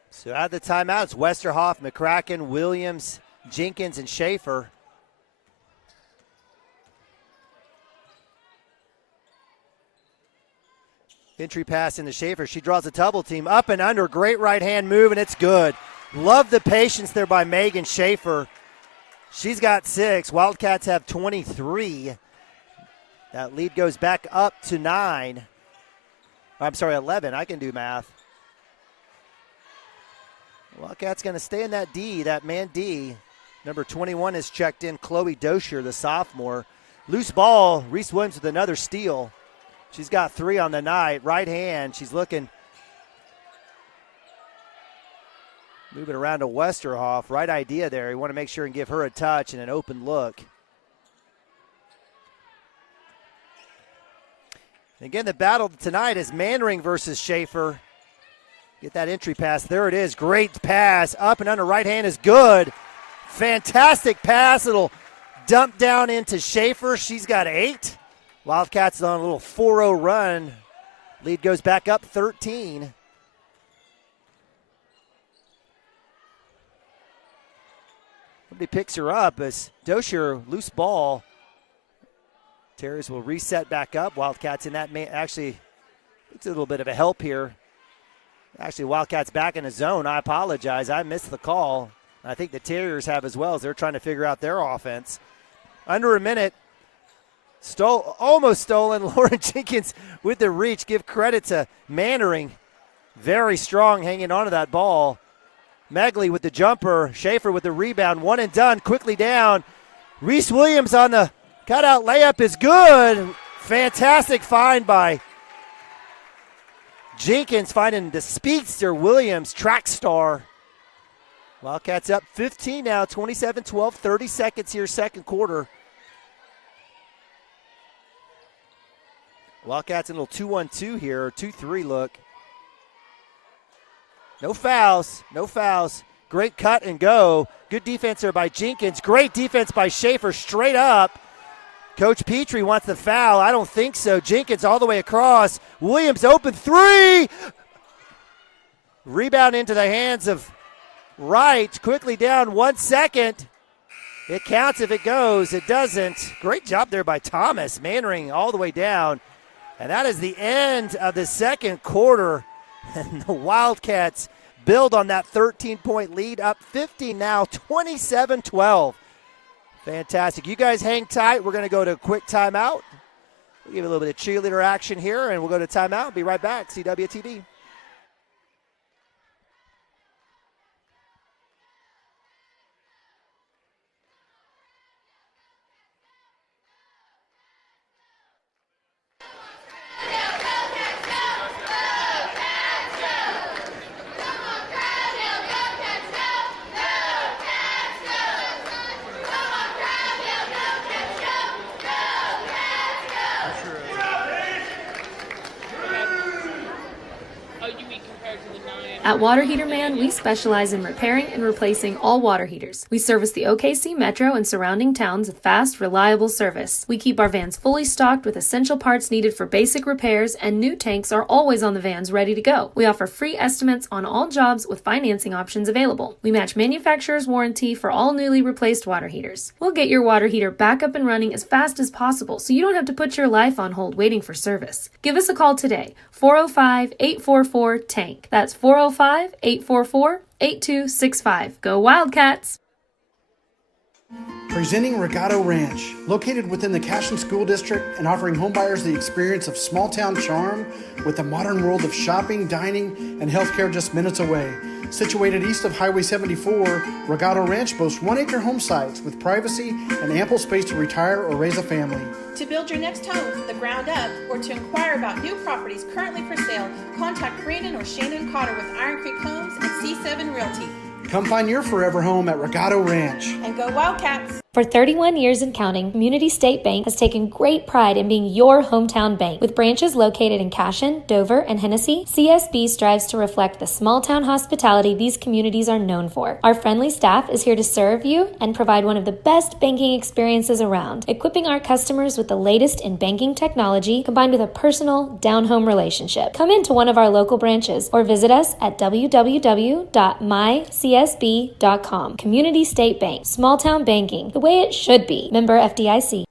So out of the timeouts, Westerhoff, McCracken, Williams, Jenkins, and Schaefer. Entry pass into Schaefer. She draws a double team. Up and under. Great right-hand move, and it's good. Love the patience there by Megan Schaefer. She's got 6. Wildcats have 23. That lead goes back up to 9. I'm sorry, 11. I can do math. Wildcats going to stay in that D, that man D. Number 21 is checked in, Chloe Dosher, the sophomore. Loose ball, Reese Williams with another steal. She's got 3 on the night. Right hand, she's looking. Moving around to Westerhoff. Right idea there. You want to make sure and give her a touch and an open look. And again, the battle tonight is Mannering versus Schaefer. Get that entry pass. There it is. Great pass. Up and under right hand is good. Fantastic pass. It'll dump down into Schaefer. She's got 8. Wildcats on a little 4-0 run. Lead goes back up 13. Somebody picks her up as Dosher, loose ball. Terriers will reset back up. Wildcats in that actually, it's a little bit of a help here. Actually, Wildcats back in the zone. I apologize. I missed the call. I think the Terriers have as well as they're trying to figure out their offense. Under a minute. Almost stolen. Lauren Jenkins with the reach. Give credit to Mannering. Very strong hanging on to that ball. Megley with the jumper. Schaefer with the rebound. One and done. Quickly down. Reese Williams on the cutout layup is good. Fantastic find by Jenkins, finding the speedster Williams, track star. Wildcats up 15 now, 27-12, 30 seconds here, second quarter. Wildcats in a little 2-1-2 here, 2-3 look. No fouls, no fouls. Great cut and go. Good defense there by Jenkins. Great defense by Schaefer straight up. Coach Petrie wants the foul. I don't think so. Jenkins all the way across. Williams open three. Rebound into the hands of Wright. Quickly down 1 second. It counts if it goes. It doesn't. Great job there by Thomas. Mannering all the way down. And that is the end of the second quarter. And the Wildcats build on that 13-point lead, up 50 now, 27-12. Fantastic. You guys hang tight. We're going to go to a quick timeout. We'll give a little bit of cheerleader action here, and we'll go to timeout. Be right back. CWTV. At Water Heater Man, we specialize in repairing and replacing all water heaters. We service the OKC Metro and surrounding towns with fast, reliable service. We keep our vans fully stocked with essential parts needed for basic repairs, and new tanks are always on the vans ready to go. We offer free estimates on all jobs with financing options available. We match manufacturer's warranty for all newly replaced water heaters. We'll get your water heater back up and running as fast as possible so you don't have to put your life on hold waiting for service. Give us a call today, 405-844-TANK. That's 405-844-8265. Go Wildcats! Presenting Regato Ranch, located within the Cashion School District and offering homebuyers the experience of small town charm with the modern world of shopping, dining, and healthcare just minutes away. Situated east of Highway 74, Regato Ranch boasts 1-acre home sites with privacy and ample space to retire or raise a family. To build your next home from the ground up or to inquire about new properties currently for sale, contact Brandon or Shannon Cotter with Iron Creek Homes and C7 Realty. Come find your forever home at Regato Ranch. And go Wildcats! For 31 years and counting, Community State Bank has taken great pride in being your hometown bank. With branches located in Cashion, Dover, and Hennessy, CSB strives to reflect the small-town hospitality these communities are known for. Our friendly staff is here to serve you and provide one of the best banking experiences around, equipping our customers with the latest in banking technology combined with a personal, down-home relationship. Come into one of our local branches or visit us at www.mycsb.com. Community State Bank, small-town banking, the way it should be. Member FDIC.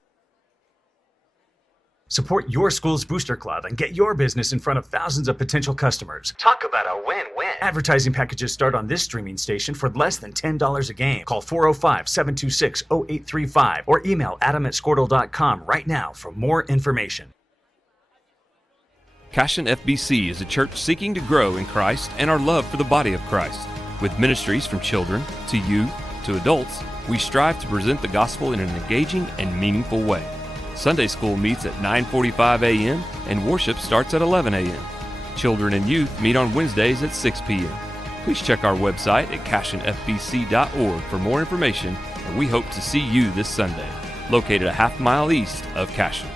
Support your school's booster club and get your business in front of thousands of potential customers. Talk about a win-win. Advertising packages start on this streaming station for less than $10 a game. Call 405-726-0835 or email adam@squirtle.com right now for more information. Cashion FBC is a church seeking to grow in Christ and our love for the body of Christ. With ministries from children to youth to adults, we strive to present the gospel in an engaging and meaningful way. Sunday school meets at 9:45 a.m. and worship starts at 11 a.m. Children and youth meet on Wednesdays at 6 p.m. Please check our website at cashionfbc.org for more information, and we hope to see you this Sunday, located a half-mile east of Cashion.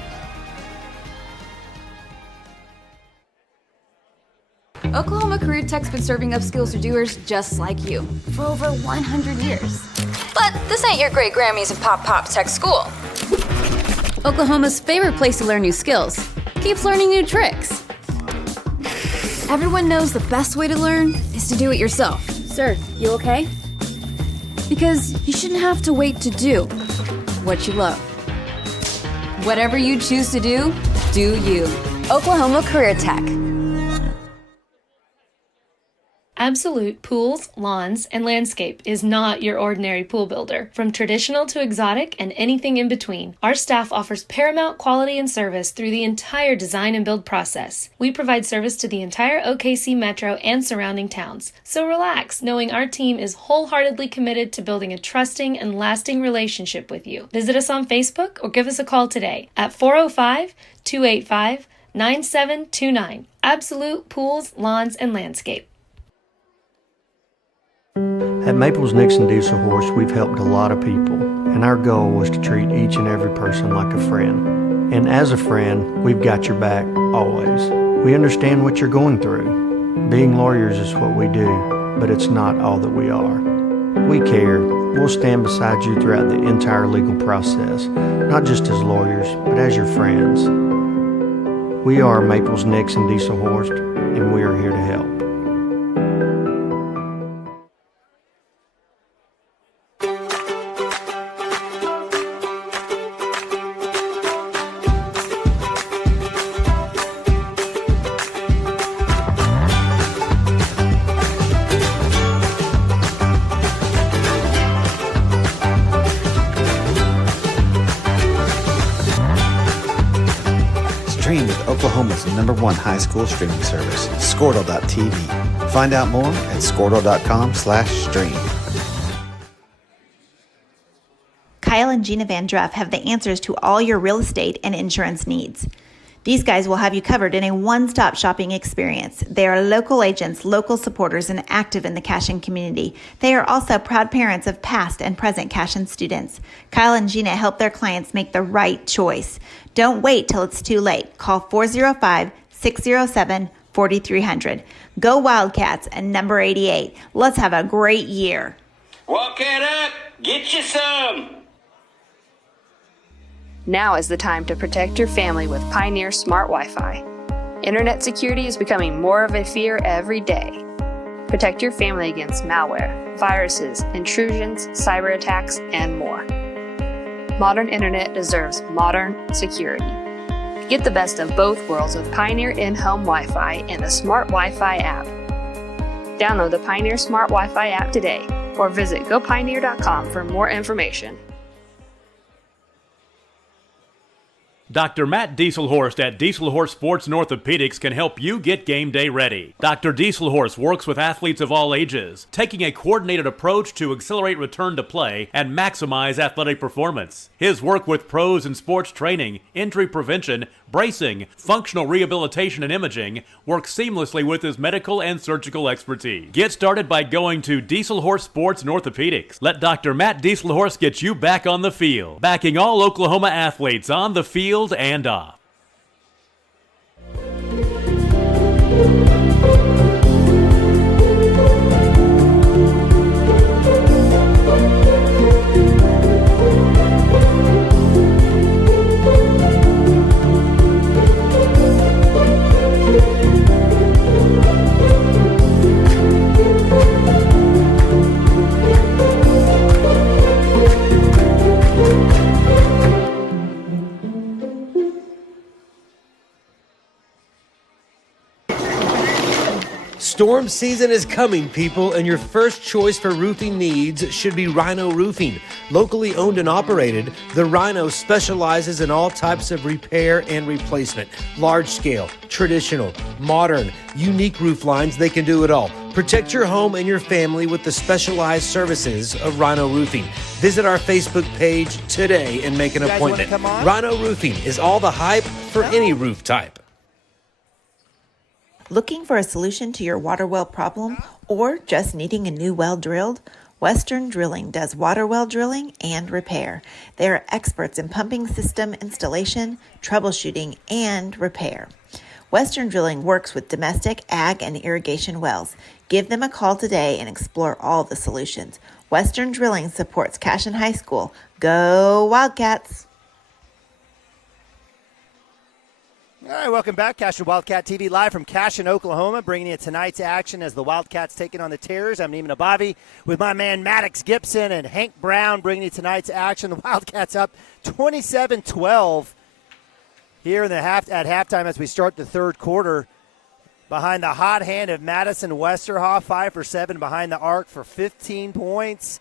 Oklahoma Career Tech's been serving upskills to doers just like you for over 100 years. But this ain't your great Grammys and Pop Tech school. Oklahoma's favorite place to learn new skills keeps learning new tricks. Everyone knows the best way to learn is to do it yourself. Sir, you okay? Because you shouldn't have to wait to do what you love. Whatever you choose to do you. Oklahoma Career Tech. Absolute Pools, Lawns, and Landscape is not your ordinary pool builder. From traditional to exotic and anything in between, our staff offers paramount quality and service through the entire design and build process. We provide service to the entire OKC Metro and surrounding towns. So relax, knowing our team is wholeheartedly committed to building a trusting and lasting relationship with you. Visit us on Facebook or give us a call today at 405-285-9729. Absolute Pools, Lawns, and Landscape. At Maples Nixon Diesel Horse, we've helped a lot of people, and our goal was to treat each and every person like a friend. And as a friend, we've got your back, always. We understand what you're going through. Being lawyers is what we do, but it's not all that we are. We care. We'll stand beside you throughout the entire legal process, not just as lawyers, but as your friends. We are Maples, Nix, and Dieselhorst, and we are here to help. Stream with Oklahoma's #1 high school streaming service, Squirtle.tv. Find out more at squirtle.com/stream. Kyle and Gina Van Druff have the answers to all your real estate and insurance needs. These guys will have you covered in a one-stop shopping experience. They are local agents, local supporters, and active in the Cashion community. They are also proud parents of past and present Cashion students. Kyle and Gina help their clients make the right choice. Don't wait till it's too late. Call 405-607-4300. Go Wildcats and number 88. Let's have a great year. Walk it up. Get you some. Now is the time to protect your family with Pioneer Smart Wi-Fi. Internet security is becoming more of a fear every day. Protect your family against malware, viruses, intrusions, cyber attacks, and more. Modern internet deserves modern security. Get the best of both worlds with Pioneer in-home Wi-Fi and the Smart Wi-Fi app. Download the Pioneer Smart Wi-Fi app today or visit gopioneer.com for more information. Dr. Matt Dieselhorst at Dieselhorst Sports and Orthopedics can help you get game day ready. Dr. Dieselhorst works with athletes of all ages, taking a coordinated approach to accelerate return to play and maximize athletic performance. His work with pros in sports training, injury prevention, bracing, functional rehabilitation, and imaging works seamlessly with his medical and surgical expertise. Get started by going to Dieselhorst Sports and Orthopedics. Let Dr. Matt Dieselhorst get you back on the field, backing all Oklahoma athletes on the field and off. Storm season is coming, people, and your first choice for roofing needs should be Rhino Roofing. Locally owned and operated, the Rhino specializes in all types of repair and replacement. Large scale, traditional, modern, unique roof lines, they can do it all. Protect your home and your family with the specialized services of Rhino Roofing. Visit our Facebook page today and make an appointment. Rhino Roofing is all the hype for any roof type. Looking for a solution to your water well problem or just needing a new well drilled? Western Drilling does water well drilling and repair. They are experts in pumping system installation, troubleshooting, and repair. Western Drilling works with domestic, ag, and irrigation wells. Give them a call today and explore all the solutions. Western Drilling supports Cashion High School. Go Wildcats! All right, welcome back. Cashion Wildcat TV live from Cashion, Oklahoma, bringing you tonight's action as the Wildcats taking on the Terriers. I'm Neiman Abavi with my man Maddox Gibson and Hank Brown bringing you tonight's action. The Wildcats up 27-12 here in at halftime as we start the third quarter. Behind the hot hand of Madison Westerhoff, 5 for 7 behind the arc for 15 points.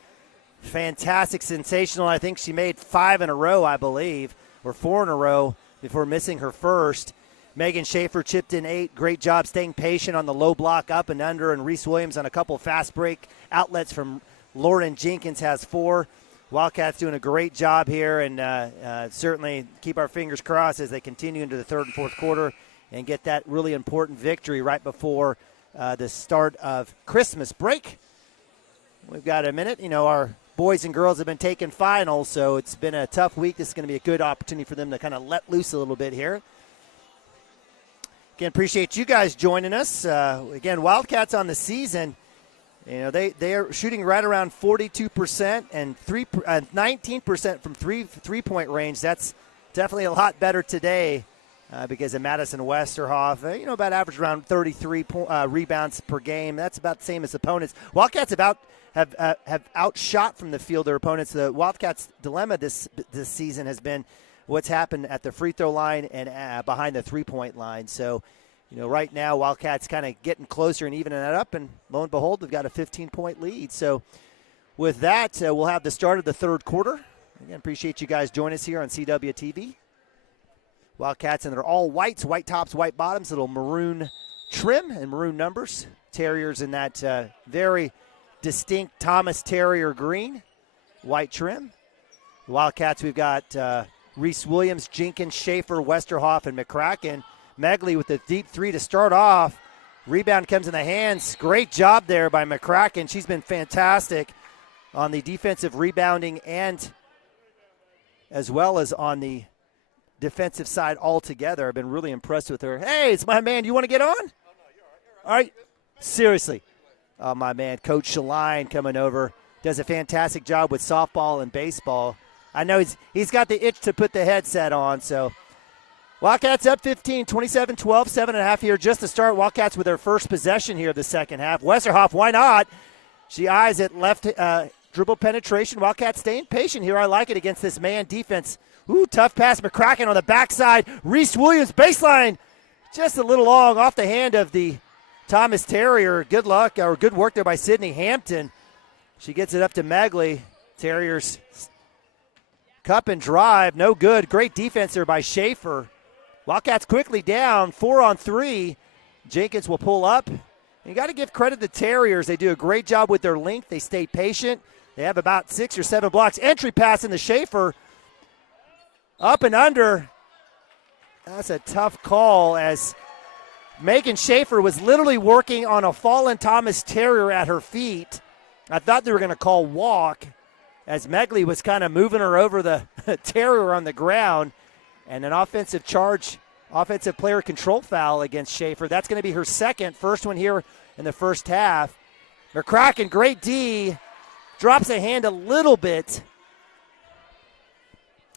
Fantastic, sensational. I think she made 5 in a row, I believe, or 4 in a row before missing her first. Megan Schaefer chipped in 8. Great job staying patient on the low block up and under, and Reese Williams on a couple fast break outlets from Lauren Jenkins has 4. Wildcats doing a great job here, and certainly keep our fingers crossed as they continue into the third and fourth quarter and get that really important victory right before the start of Christmas break. We've got a minute. You know, our boys and girls have been taking finals, so it's been a tough week. This is going to be a good opportunity for them to kind of let loose a little bit here. Again, appreciate you guys joining us. Again, Wildcats on the season, You know, they are shooting right around 42% and 19% from three-point range. That's definitely a lot better today because of Madison Westerhoff. You know, about average around 33 rebounds per game. That's about the same as opponents. Wildcats have outshot from the field their opponents. The Wildcats' dilemma this season has been what's happened at the free throw line and behind the three-point line. So, you know, right now, Wildcats kind of getting closer and evening that up, and lo and behold, they've got a 15-point lead. So with that, we'll have the start of the third quarter. Again, appreciate you guys joining us here on CWTV. Wildcats, and they're all whites, white tops, white bottoms, little maroon trim and maroon numbers. Terriers in that very distinct Thomas Terrier green, white trim. The Wildcats, we've got Reese Williams, Jenkins, Schaefer, Westerhoff, and McCracken. Megley with the deep three to start off. Rebound comes in the hands. Great job there by McCracken. She's been fantastic on the defensive rebounding and as well as on the defensive side altogether. I've been really impressed with her. Hey, it's my man. You want to get on? Oh, no, you're all right. Seriously. Oh, my man, Coach Shaline coming over. Does a fantastic job with softball and baseball. I know he's got the itch to put the headset on, so Wildcats up 15, 27-12, 7.5 here just to start. Wildcats with their first possession here of the second half. Westerhoff, why not? She eyes it, left dribble penetration. Wildcats staying patient here. I like it against this man defense. Ooh, tough pass. McCracken on the backside. Reese Williams, baseline. Just a little long off the hand of the Thomas Terrier. Good luck, or good work there by Sydney Hampton. She gets it up to Megley. Terriers cup and drive. No good. Great defense there by Schaefer. Wildcats quickly down, 4-on-3. Jenkins will pull up. And you got to give credit to Terriers. They do a great job with their length. They stay patient. They have about 6 or 7 blocks. Entry pass into Schaefer. Up and under. That's a tough call as Megan Schaefer was literally working on a fallen Thomas Terrier at her feet. I thought they were going to call walk as Megley was kind of moving her over the Terrier on the ground. And an offensive player control foul against Schaefer. That's going to be her second, first one here in the first half. McCracken, great D, drops a hand a little bit.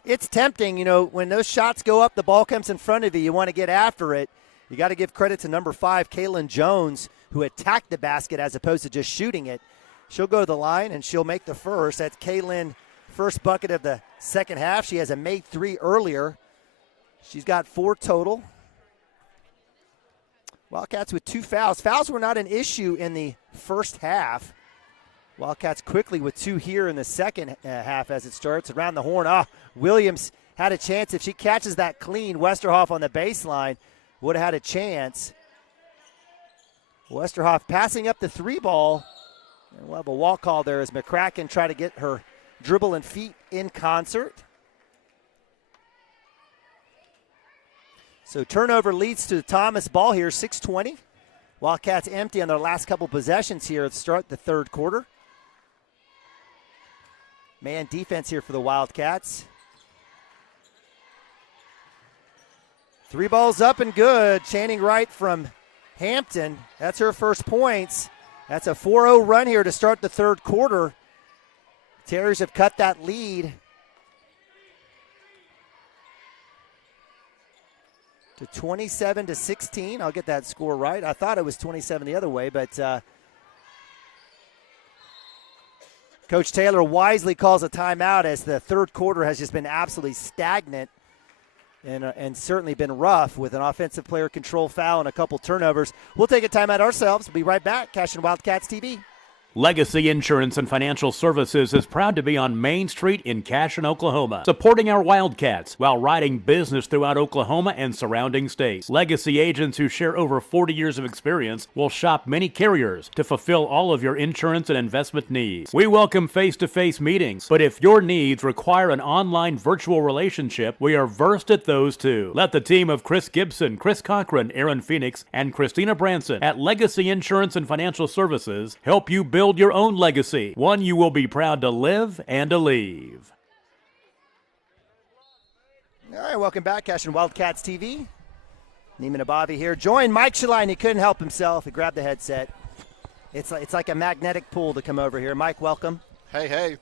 It's tempting, you know, when those shots go up, the ball comes in front of you, you want to get after it. You got to give credit to number 5, Kaylin Jones, who attacked the basket as opposed to just shooting it. She'll go to the line, and she'll make the first. That's Kaylin, first bucket of the second half. She has a made 3 earlier. She's got 4 total. Wildcats with 2 fouls. Fouls were not an issue in the first half. Wildcats quickly with 2 here in the second half as it starts. Around the horn. Williams had a chance. If she catches that clean, Westerhoff on the baseline would have had a chance. Westerhoff passing up the 3 ball. And we'll have a walk call there as McCracken try to get her dribble and feet in concert. So turnover leads to the Thomas ball here, 6:20. Wildcats empty on their last couple possessions here at the start of the third quarter. Man defense here for the Wildcats. 3 balls up and good. Channing Wright from Hampton. That's her first points. That's a 4-0 run here to start the third quarter. Terriers have cut that lead to 27-16. I'll get that score right. I thought it was 27 the other way, but Coach Taylor wisely calls a timeout as the third quarter has just been absolutely stagnant and certainly been rough with an offensive player control foul and a couple turnovers. We'll take a timeout ourselves. We'll be right back. Cashion Wildcats TV. Legacy Insurance and Financial Services is proud to be on Main Street in Cashion, Oklahoma, supporting our Wildcats while riding business throughout Oklahoma and surrounding states. Legacy agents who share over 40 years of experience will shop many carriers to fulfill all of your insurance and investment needs. We welcome face-to-face meetings, but if your needs require an online virtual relationship, we are versed at those too. Let the team of Chris Gibson, Chris Cochran, Aaron Phoenix, and Christina Branson at Legacy Insurance and Financial Services help you build your own legacy, one you will be proud to live and to leave. All right, welcome back, Cashion Wildcats TV. Neiman Abavi here. Join Mike Shaline. He couldn't help himself. He grabbed the headset. It's like a magnetic pull to come over here. Mike, welcome. Hey, hey.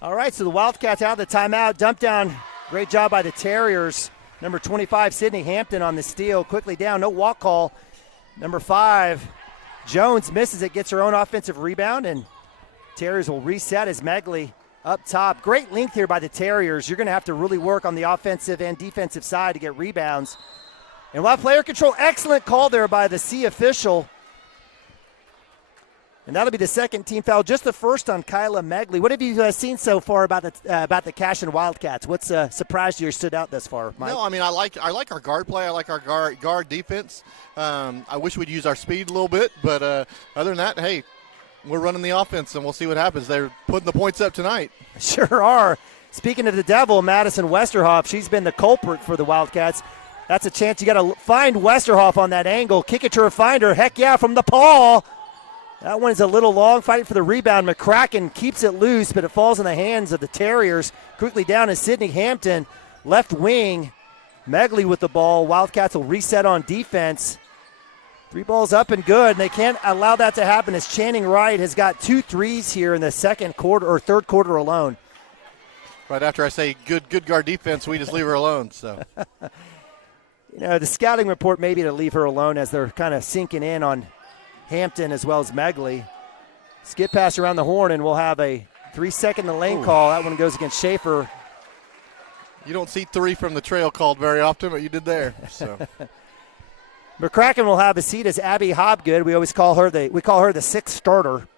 All right, so the Wildcats out of the timeout. Dump down. Great job by the Terriers. Number 25, Sydney Hampton on the steal. Quickly down, no walk call. Number 5, Jones misses it, gets her own offensive rebound, and Terriers will reset as Megley up top. Great length here by the Terriers. You're going to have to really work on the offensive and defensive side to get rebounds. And we'll have player control. Excellent call there by the C official. And that'll be the second team foul, just the first on Kyla Megley. What have you seen so far about the Cashion Wildcats? What's surprised you or stood out thus far, Mike? No, I mean I like our guard play. I like our guard defense. I wish we'd use our speed a little bit, but other than that, hey, we're running the offense, and we'll see what happens. They're putting the points up tonight. Sure are. Speaking of the devil, Madison Westerhoff, she's been the culprit for the Wildcats. That's a chance. You got to find Westerhoff on that angle. Kick it to her, find her. Heck yeah, from the paw. That one is a little long, fighting for the rebound. McCracken keeps it loose, but it falls in the hands of the Terriers. Quickly down is Sydney Hampton, left wing. Megley with the ball. Wildcats will reset on defense. 3 balls up and good, and they can't allow that to happen as Channing Wright has got 2 threes here in the second quarter or third quarter alone. Right after I say good guard defense, we just leave her alone. So, the scouting report maybe to leave her alone as they're kind of sinking in on Hampton as well as Megley. Skip pass around the horn, and we'll have a 3-second in the lane call. That one goes against Schaefer. You don't see 3 from the trail called very often, but you did there. So. McCracken will have a seat as Abby Hobgood. We always call her the 6th starter.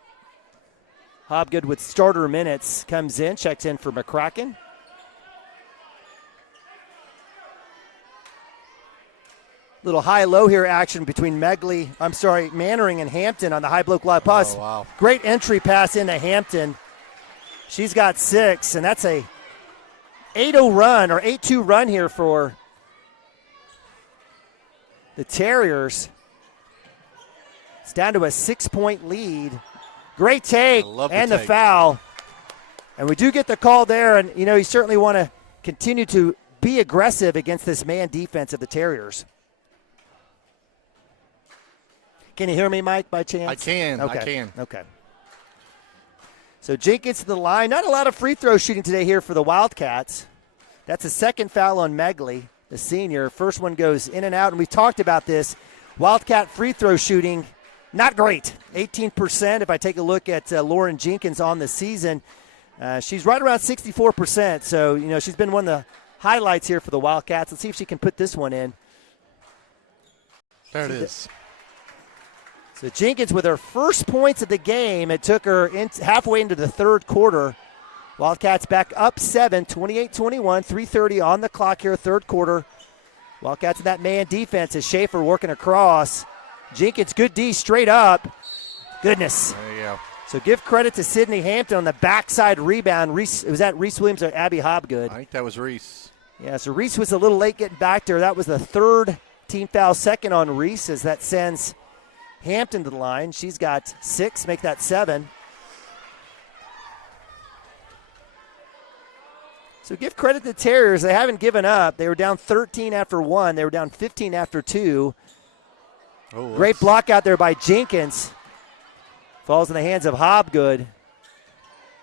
Hobgood with starter minutes comes in, checks in for McCracken. Little high-low here action between Mannering and Hampton on the high block live pass. Oh, wow. Great entry pass into Hampton. She's got 6, and that's a 8-0 run or 8-2 run here for the Terriers. It's down to a 6-point lead. Great take and the foul. And we do get the call there, and, you certainly want to continue to be aggressive against this man defense of the Terriers. Can you hear me, Mike, by chance? I can. Okay. I can. Okay. So Jenkins to the line. Not a lot of free throw shooting today here for the Wildcats. That's a second foul on Megley, the senior. First one goes in and out, and we've talked about this. Wildcat free throw shooting, not great. 18% if I take a look at Lauren Jenkins on the season. She's right around 64%, so, she's been one of the highlights here for the Wildcats. Let's see if she can put this one in. There it is. So Jenkins with her first points of the game. It took her halfway into the third quarter. Wildcats back up 7, 28-21, 3:30 on the clock here, third quarter. Wildcats in that man defense as Schaefer working across. Jenkins, good D, straight up. Goodness. There you go. So give credit to Sydney Hampton on the backside rebound. Was that Reese Williams or Abby Hobgood? I think that was Reese. Yeah, so Reese was a little late getting back to her. That was the third team foul, second on Reese, as that sends Hampton to the line. She's got 6, make that 7. So give credit to the Terriers. They haven't given up. They were down 13 after 1. They were down 15 after 2. Great block out there by Jenkins. Falls in the hands of Hobgood.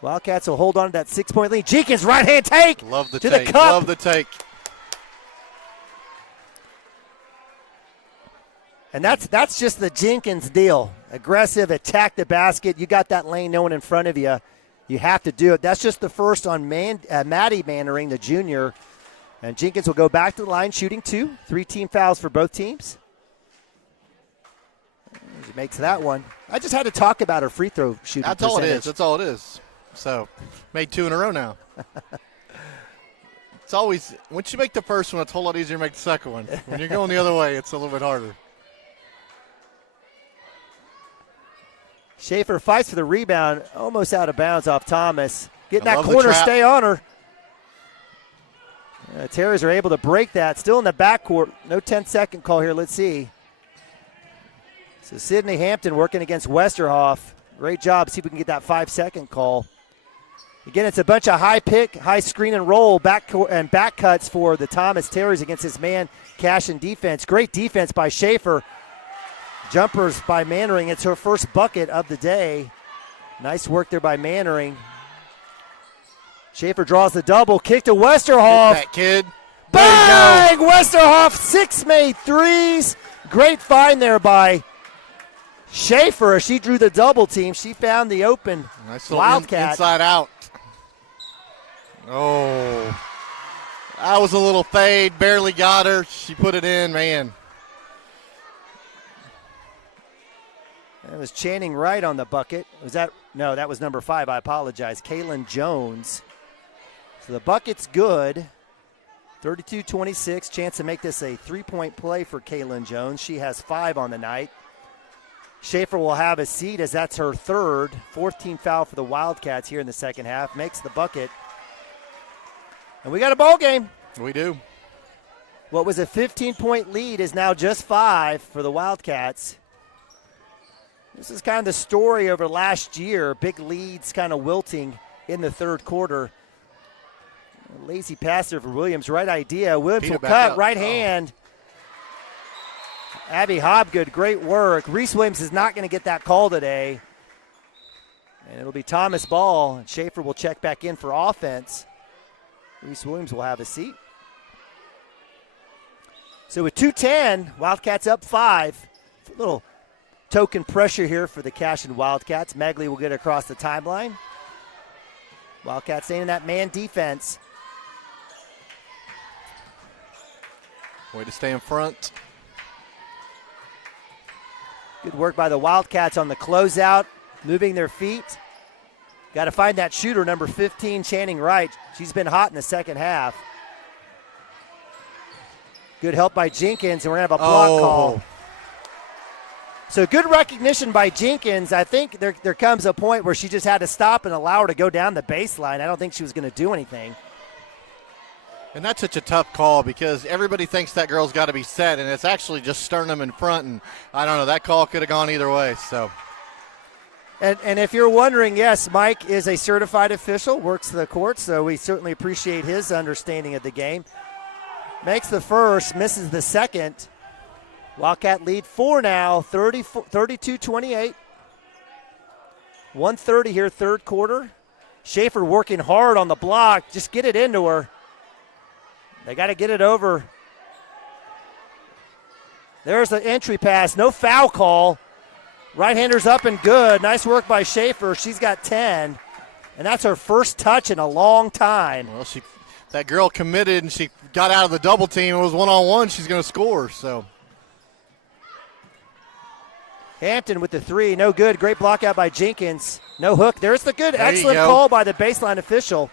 Wildcats will hold on to that 6-point lead. Jenkins, right-hand take. Love the to take. The cup. Love the take. And that's just the Jenkins deal. Aggressive, attack the basket. You got that lane, no one in front of you. You have to do it. That's just the first on Maddie Mannering, the junior. And Jenkins will go back to the line, shooting 2. 3 team fouls for both teams. He makes that one. I just had to talk about her free throw shooting That's all it percentage. is. That's all it is. So, made 2 in a row now. It's always, once you make the first one, it's a whole lot easier to make the second one. When you're going the other way, it's a little bit harder. Schaefer fights for the rebound, almost out of bounds off Thomas. Getting I that love the corner, trap. stay on her. Terriers are able to break that. Still in the backcourt. No 10-second call here. Let's see. So Sydney Hampton working against Westerhoff. Great job. See if we can get that 5-second call. Again, it's a bunch of high pick, high screen and roll back cuts for the Thomas Terriers against this man Cashion defense. Great defense by Schaefer. Jumpers by Mannering. It's her first bucket of the day. Nice work there by Mannering. Schaefer draws the double. Kick to Westerhoff. That kid. Bang! Westerhoff, 6 made threes. Great find there by Schaefer. She drew the double team. She found the open Nice Wildcat. Inside out. Oh. That was a little fade. Barely got her. She put it in, man. That was Channing Wright on the bucket. Was that? No, that was number 5. I apologize. Kaylin Jones. So the bucket's good. 32-26. Chance to make this a 3-point play for Kaylin Jones. She has 5 on the night. Schaefer will have a seat as that's her third. 14 foul for the Wildcats here in the second half. Makes the bucket. And we got a ball game. We do. What was a 15-point lead is now just 5 for the Wildcats. This is kind of the story over last year. Big leads kind of wilting in the third quarter. A lazy pass there for Williams. Right idea. Williams will cut. Right hand. Abby Hobgood, great work. Reese Williams is not going to get that call today. And it'll be Thomas ball. Schaefer will check back in for offense. Reese Williams will have a seat. So with 2:10, Wildcats up 5. A little token pressure here for the Cashion Wildcats. Megley will get across the timeline. Wildcats staying in that man defense. Way to stay in front. Good work by the Wildcats on the closeout, moving their feet. Got to find that shooter, number 15, Channing Wright. She's been hot in the second half. Good help by Jenkins, and we're going to have a block call. So good recognition by Jenkins. I think there comes a point where she just had to stop and allow her to go down the baseline. I don't think she was going to do anything. And that's such a tough call because everybody thinks that girl's got to be set, and it's actually just sternum in front. And I don't know, that call could have gone either way. So, and if you're wondering, yes, Mike is a certified official, works the court, so we certainly appreciate his understanding of the game. Makes the first, misses the second. Wildcat lead 4 now, 32-28. 1:30 here, third quarter. Schaefer working hard on the block. Just get it into her. They got to get it over. There's the entry pass. No foul call. Right-hander's up and good. Nice work by Schaefer. She's got 10. And that's her first touch in a long time. Well, that girl committed, and she got out of the double team. It was one-on-one. She's going to score. So Hampton with the 3. No good. Great block out by Jenkins. No hook. There's the good. Excellent call by the baseline official.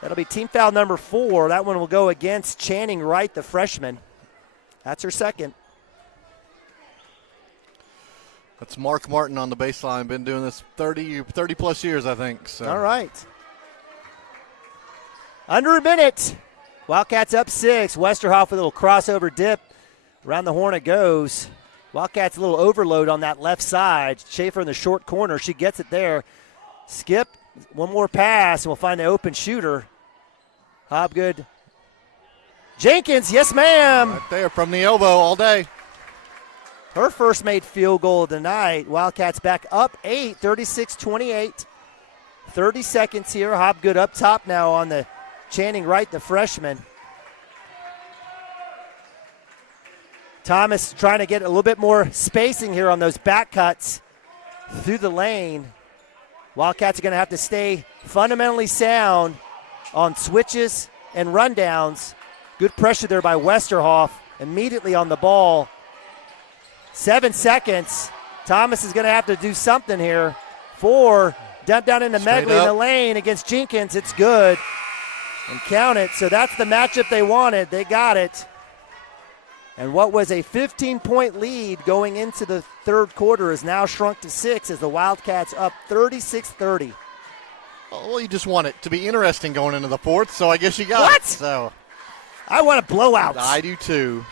That'll be team foul number 4. That one will go against Channing Wright, the freshman. That's her second. That's Mark Martin on the baseline. Been doing this 30-plus years, I think. So. All right. Under a minute. Wildcats up 6. Westerhoff with a little crossover dip. Around the horn it goes. Wildcats a little overload on that left side. Schaefer in the short corner. She gets it there. Skip. One more pass, and we'll find the open shooter. Hobgood. Jenkins, yes, ma'am. Right there from the elbow all day. Her first made field goal of the night. Wildcats back up 8, 36-28. 30 seconds here. Hobgood up top now on the Channing Wright, the freshman. Thomas trying to get a little bit more spacing here on those back cuts through the lane. Wildcats are going to have to stay fundamentally sound on switches and rundowns. Good pressure there by Westerhoff. Immediately on the ball. 7 seconds. Thomas is going to have to do something here. 4. Dump down into Megley in the lane against Jenkins. It's good. And count it. So that's the matchup they wanted. They got it. And what was a 15-point lead going into the third quarter is now shrunk to 6 as the Wildcats up 36-30. Well, you just want it to be interesting going into the fourth, so I guess you got it. So I want a blowout. I do too.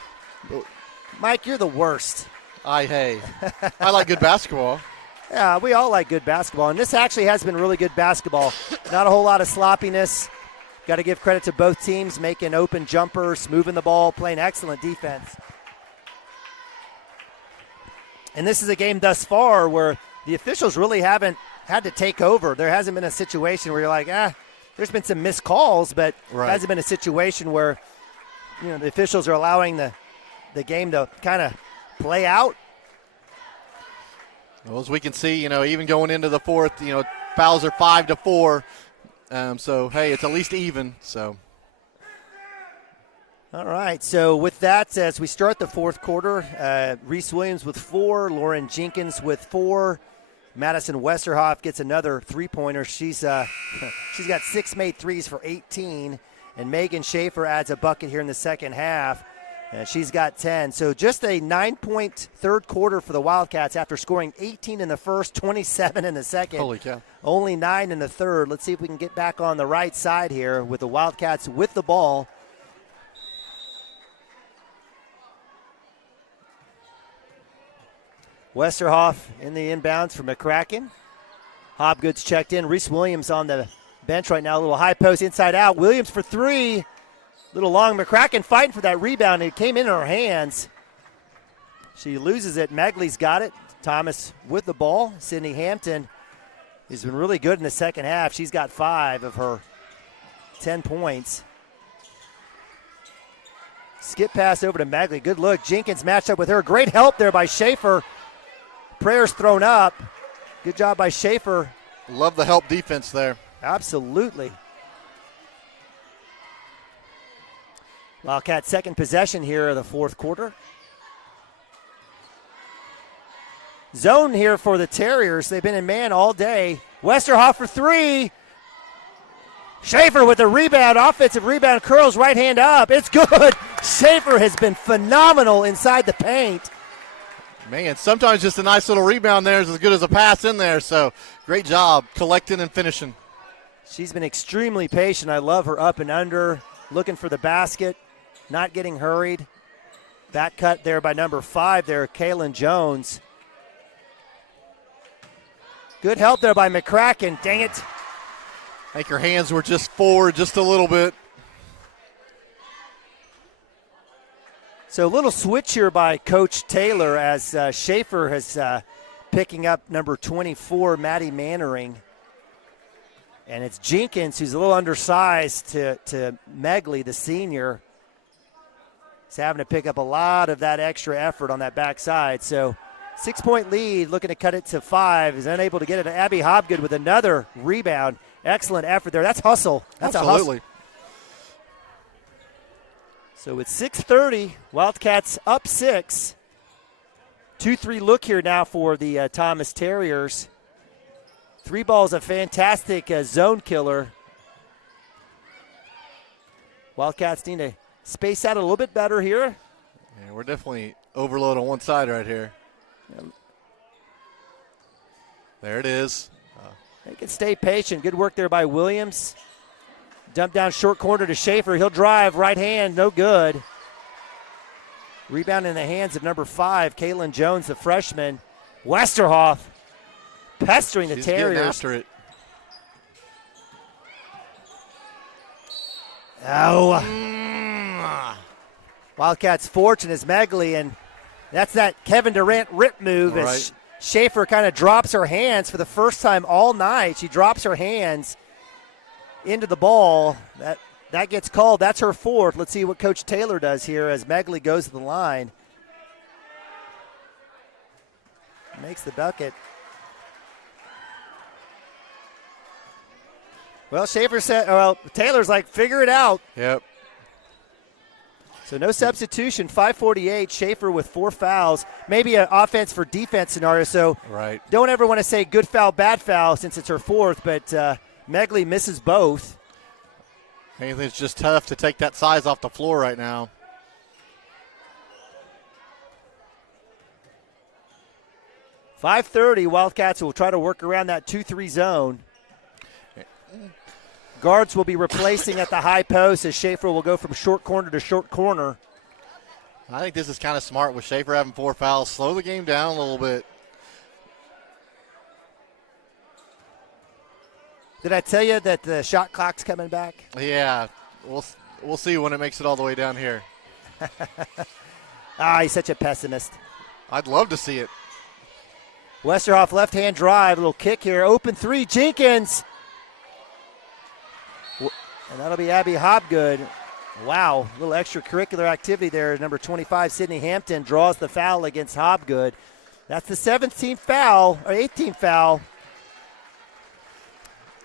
Mike, you're the worst. I like good basketball. Yeah, we all like good basketball, and this actually has been really good basketball. Not a whole lot of sloppiness. Got to give credit to both teams, making open jumpers, moving the ball, playing excellent defense. And this is a game thus far where the officials really haven't had to take over. There hasn't been a situation where you're like, there's been some missed calls, but Right. it hasn't been a situation where, the officials are allowing the game to kind of play out. Well, as we can see, even going into the fourth, fouls are 5-4. So, hey, it's at least even. So, All right, so with that, as we start the fourth quarter, Reese Williams with 4, Lauren Jenkins with 4, Madison Westerhoff gets another three-pointer. She's got 6 made threes for 18, and Megan Schaefer adds a bucket here in the second half. She's got 10. So just a 9-point third quarter for the Wildcats after scoring 18 in the first, 27 in the second. Holy cow. Only 9 in the third. Let's see if we can get back on the right side here with the Wildcats with the ball. Westerhoff in the inbounds for McCracken. Hobgood's checked in. Reese Williams on the bench right now. A little high post inside out. Williams for 3. Little long. McCracken fighting for that rebound. It came in her hands. She loses it. Megley's got it. Thomas with the ball. Sydney Hampton has been really good in the second half. She's got 5 of her 10 points. Skip pass over to Megley. Good look. Jenkins matched up with her. Great help there by Schaefer. Prayers thrown up. Good job by Schaefer. Love the help defense there. Absolutely. Wildcat second possession here of the fourth quarter. Zone here for the Terriers. They've been in man all day. Westerhoff for 3. Schaefer with the rebound. Offensive rebound. Curls right hand up. It's good. Schaefer has been phenomenal inside the paint. Man, sometimes just a nice little rebound there is as good as a pass in there. So great job collecting and finishing. She's been extremely patient. I love her up and under, looking for the basket, not getting hurried. Back cut there by number 5 there, Kaylin Jones. Good help there by McCracken. Dang it. I think her hands were just forward just a little bit. So a little switch here by Coach Taylor as Schaefer has picking up number 24, Maddie Mannering. And it's Jenkins, who's a little undersized to Megley, the senior. He's having to pick up a lot of that extra effort on that backside. So 6-point lead, looking to cut it to 5. Is unable to get it. Abby Hobgood with another rebound. Excellent effort there. That's hustle. That's Absolutely. a hustle. So it's 6:30. Wildcats up 6. 2-3 look here now for the Thomas Terriers. 3 ball's a fantastic zone killer. Wildcats need to space out a little bit better here. Yeah, we're definitely overload on one side right here. There it is. They can stay patient. Good work there by Williams. Dump down short corner to Schaefer. He'll drive right hand, no good. Rebound in the hands of number 5, Kaylin Jones, the freshman. Westerhoff pestering the Terriers. Getting after it. Oh. Wildcats fortunate is Megley, and that's that Kevin Durant rip move as Right. Schaefer kind of drops her hands for the first time all night. She drops her hands into the ball. That gets called. That's her 4th. Let's see what Coach Taylor does here as Megley goes to the line. Makes the bucket. Well, Taylor's like, figure it out. Yep. So no substitution, 5:48. Schaefer with 4 fouls. Maybe an offense for defense scenario. So Right. don't ever want to say good foul, bad foul since it's her 4th, but Megley misses both. I think it's just tough to take that size off the floor right now. .530, Wildcats will try to work around that 2-3 zone. Guards will be replacing at the high post as Schaefer will go from short corner to short corner. I think this is kind of smart with Schaefer having 4 fouls. Slow the game down a little bit. Did I tell you that the shot clock's coming back? Yeah, we'll see when it makes it all the way down here. He's such a pessimist. I'd love to see it. Westerhoff left-hand drive, little kick here. Open three, Jenkins. And that'll be Abby Hobgood. Wow, little extracurricular activity there. Number 25, Sydney Hampton, draws the foul against Hobgood. That's the 17th foul, or 18th foul.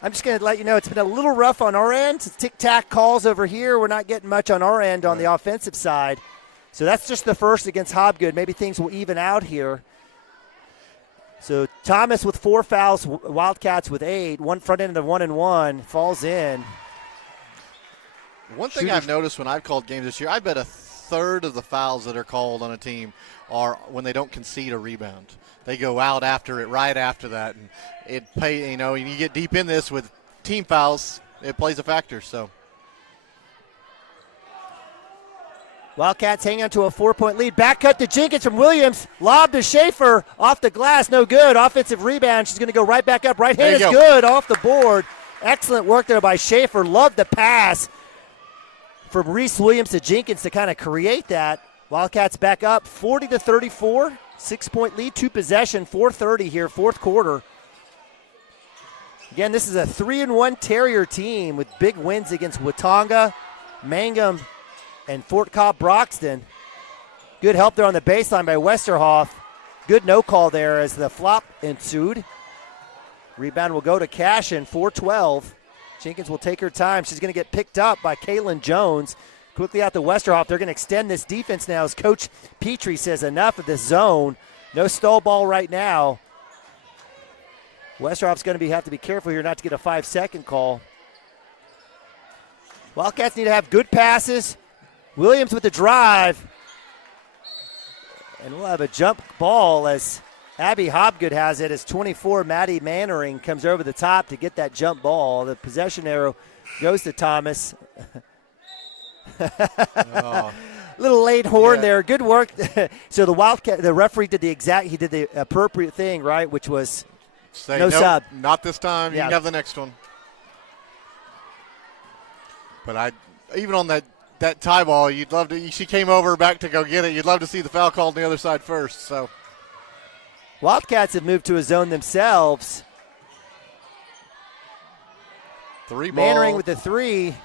I'm just going to let you know it's been a little rough on our end. Tic-tac calls over here. We're not getting much on our end on the offensive side. So that's just the first against Hobgood. Maybe things will even out here. So Thomas with 4 fouls, Wildcats with 8. One front end of 1-and-1 falls in. One thing I've noticed when I've called games this year, I bet a third of the fouls that are called on a team are when they don't concede a rebound. They go out after it, right after that, and you get deep in this with team fouls, it plays a factor. So Wildcats hang on to a 4-point lead. Back cut to Jenkins from Williams. Lob to Schaefer. Off the glass. No good. Offensive rebound. She's going to go right back up. Right hand is good. Off the board. Excellent work there by Schaefer. Love the pass from Reese Williams to Jenkins to kind of create that. Wildcats back up 40-34. 6-point lead. 2 possession. 4:30 here. Fourth quarter. Again, this is a 3-1 Terrier team with big wins against Watonga, Mangum, and Fort Cobb Broxton. Good help there on the baseline by Westerhoff. Good no call there as the flop ensued. Rebound will go to Cashion, 4-12. Jenkins will take her time. She's going to get picked up by Kaylin Jones. Quickly out to Westerhoff. They're going to extend this defense now as Coach Petrie says enough of this zone. No stall ball right now. Westerhoff's going to have to be careful here not to get a 5-second call. Wildcats need to have good passes. Williams with the drive. And we'll have a jump ball as Abby Hobgood has it as 24, Maddie Mannering comes over the top to get that jump ball. The possession arrow goes to Thomas. Little late horn there. Good work. So the referee did the appropriate thing, right, which was no sub. Not this time. You can have the next one. But even on that tie ball, you'd love to. She came over back to go get it. You'd love to see the foul called on the other side first. So Wildcats have moved to a zone themselves. 3 ball. Mannering with the 3.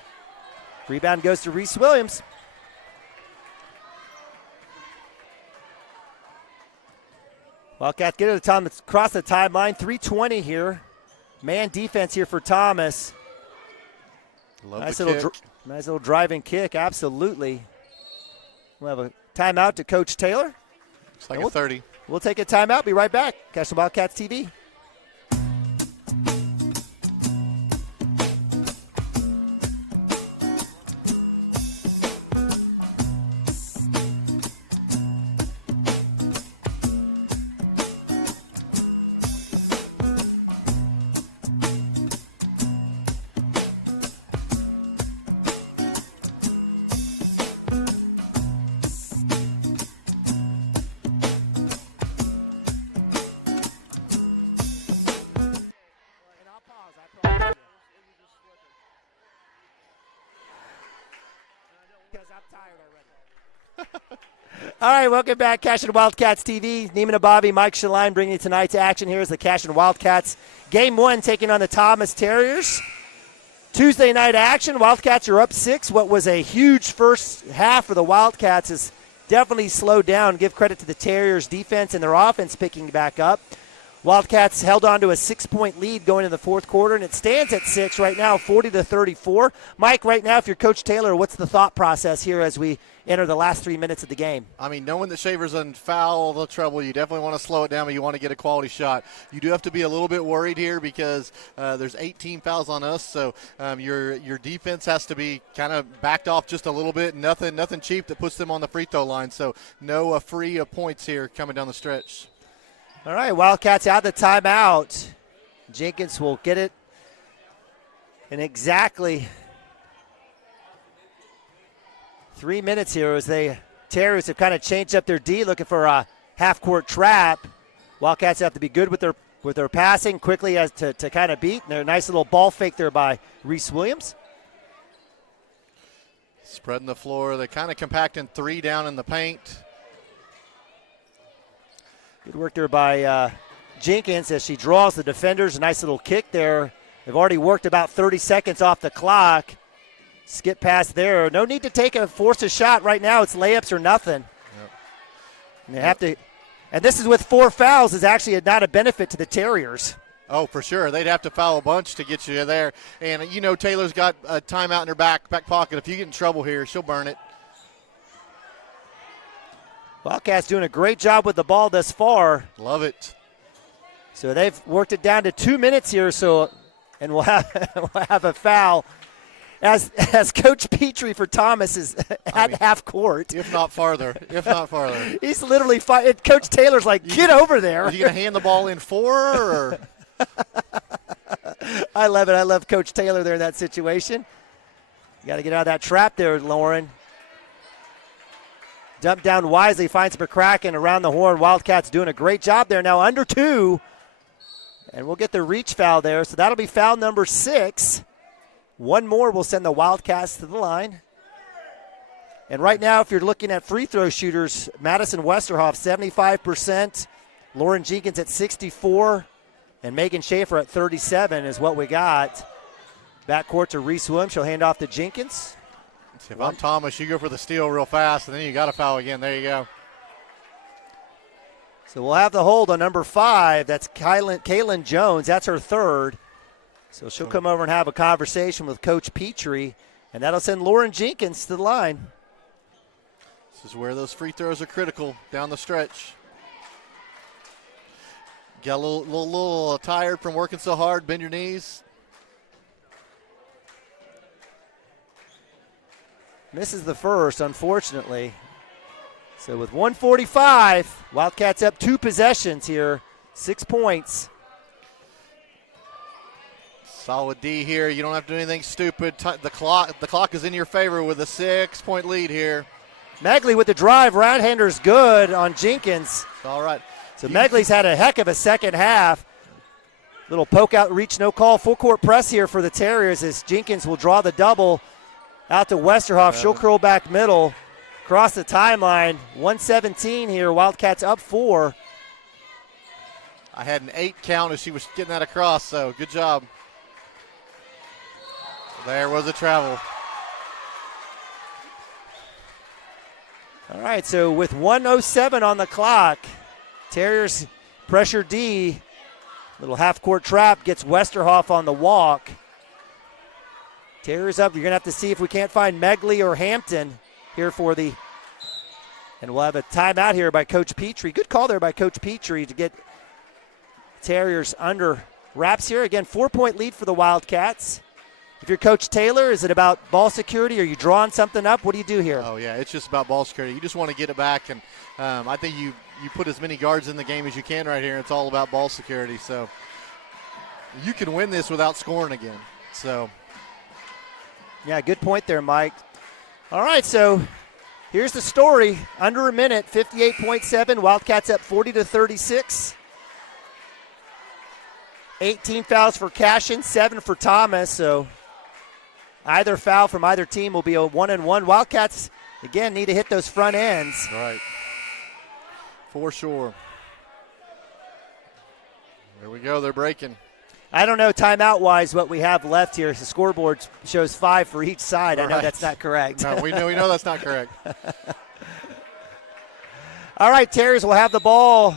Rebound goes to Reese Williams. Wildcats get it to Thomas across the timeline. 3:20 here. Man defense here for Thomas. Nice little driving kick, absolutely. We'll have a timeout to Coach Taylor. It's like a 30. We'll take a timeout. Be right back. Cashion Wildcats TV. All right, welcome back, Cashion Wildcats TV. Neiman Ababi, Mike Shaline bringing you tonight's action here as the Cashion Wildcats. Game 1 taking on the Thomas Terriers. Tuesday night action. Wildcats are up 6. What was a huge first half for the Wildcats has definitely slowed down. Give credit to the Terriers' defense and their offense picking back up. Wildcats held on to a 6-point lead going into the fourth quarter, and it stands at 6 right now, 40-34. Mike, right now, if you're Coach Taylor, what's the thought process here as we enter the last 3 minutes of the game? I mean, knowing that Shaver's in foul the trouble, you definitely want to slow it down, but you want to get a quality shot. You do have to be a little bit worried here because there's 18 fouls on us, so your defense has to be kind of backed off just a little bit. Nothing cheap that puts them on the free throw line, so no free points here coming down the stretch. All right, Wildcats out the timeout. Jenkins will get it in exactly 3 minutes here as the Terriers have kind of changed up their D, looking for a half-court trap. Wildcats have to be good with their passing quickly as to kind of beat. And a nice little ball fake there by Reese Williams. Spreading the floor. They're kind of compacting 3 down in the paint. Good work there by Jenkins as she draws the defenders. A nice little kick there. They've already worked about 30 seconds off the clock. Skip past there. No need to force a shot right now. It's layups or nothing. Yep. And they have to, and this is with 4 fouls, is actually not a benefit to the Terriers. Oh, for sure. They'd have to foul a bunch to get you there. And, you know, Taylor's got a timeout in her back pocket. If you get in trouble here, she'll burn it. Wildcats doing a great job with the ball thus far. Love it. So they've worked it down to 2 minutes here, and we'll have a foul as Coach Petrie for Thomas is at half court. If not farther. He's literally Coach Taylor's like, get over there. Are you going to hand the ball in for her? Or? I love it. I love Coach Taylor there in that situation. You got to get out of that trap there, Lauren. Dump down wisely, finds McCracken around the horn. Wildcats doing a great job there. Now under 2. And we'll get the reach foul there. So that'll be foul number 6. One more will send the Wildcats to the line. And right now, if you're looking at free throw shooters, Madison Westerhoff, 75%. Lauren Jenkins at 64%. And Megan Schaefer at 37% is what we got. Backcourt to Reese Williams. She'll hand off to Jenkins. If I'm Thomas, you go for the steal real fast, and then you got to foul again. There you go. So we'll have the hold on number 5. That's Kaylin Jones. That's her 3rd. So she'll come over and have a conversation with Coach Petrie, and that'll send Lauren Jenkins to the line. This is where those free throws are critical down the stretch. Got a little tired from working so hard. Bend your knees. Misses the first, unfortunately. So with 145, Wildcats up 2 possessions here, 6 points. Solid D here. You don't have to do anything stupid. The clock is in your favor with a 6-point lead here. Megley with the drive. Right-hander's good on Jenkins. All right. So Megley's had a heck of a second half. Little poke out, reach, no call. Full court press here for the Terriers as Jenkins will draw the double out to Westerhoff. She'll curl back middle. Across the timeline. 117 here. Wildcats up 4. I had an 8 count as she was getting that across, so good job. There was a travel. All right, so with 1:07 on the clock, Terriers pressure D. Little half-court trap gets Westerhoff on the walk. Terriers up. You're going to have to see if we can't find Megley or Hampton here for the – and we'll have a timeout here by Coach Petrie. Good call there by Coach Petrie to get Terriers under wraps here. Again, 4-point lead for the Wildcats. If you're Coach Taylor, is it about ball security? Are you drawing something up? What do you do here? Oh, yeah, it's just about ball security. You just want to get it back, and I think you put as many guards in the game as you can right here. It's all about ball security. So you can win this without scoring again. So, yeah, good point there, Mike. All right, so here's the story. Under a minute, 58.7. Wildcats up 40-36. 18 fouls for Cashion, 7 for Thomas. So either foul from either team will be a 1-and-1. Wildcats, again, need to hit those front ends. Right. For sure. There we go. They're breaking. I don't know timeout-wise what we have left here. The scoreboard shows 5 for each side. I know that's not correct. No, we know that's not correct. All right, Terriers will have the ball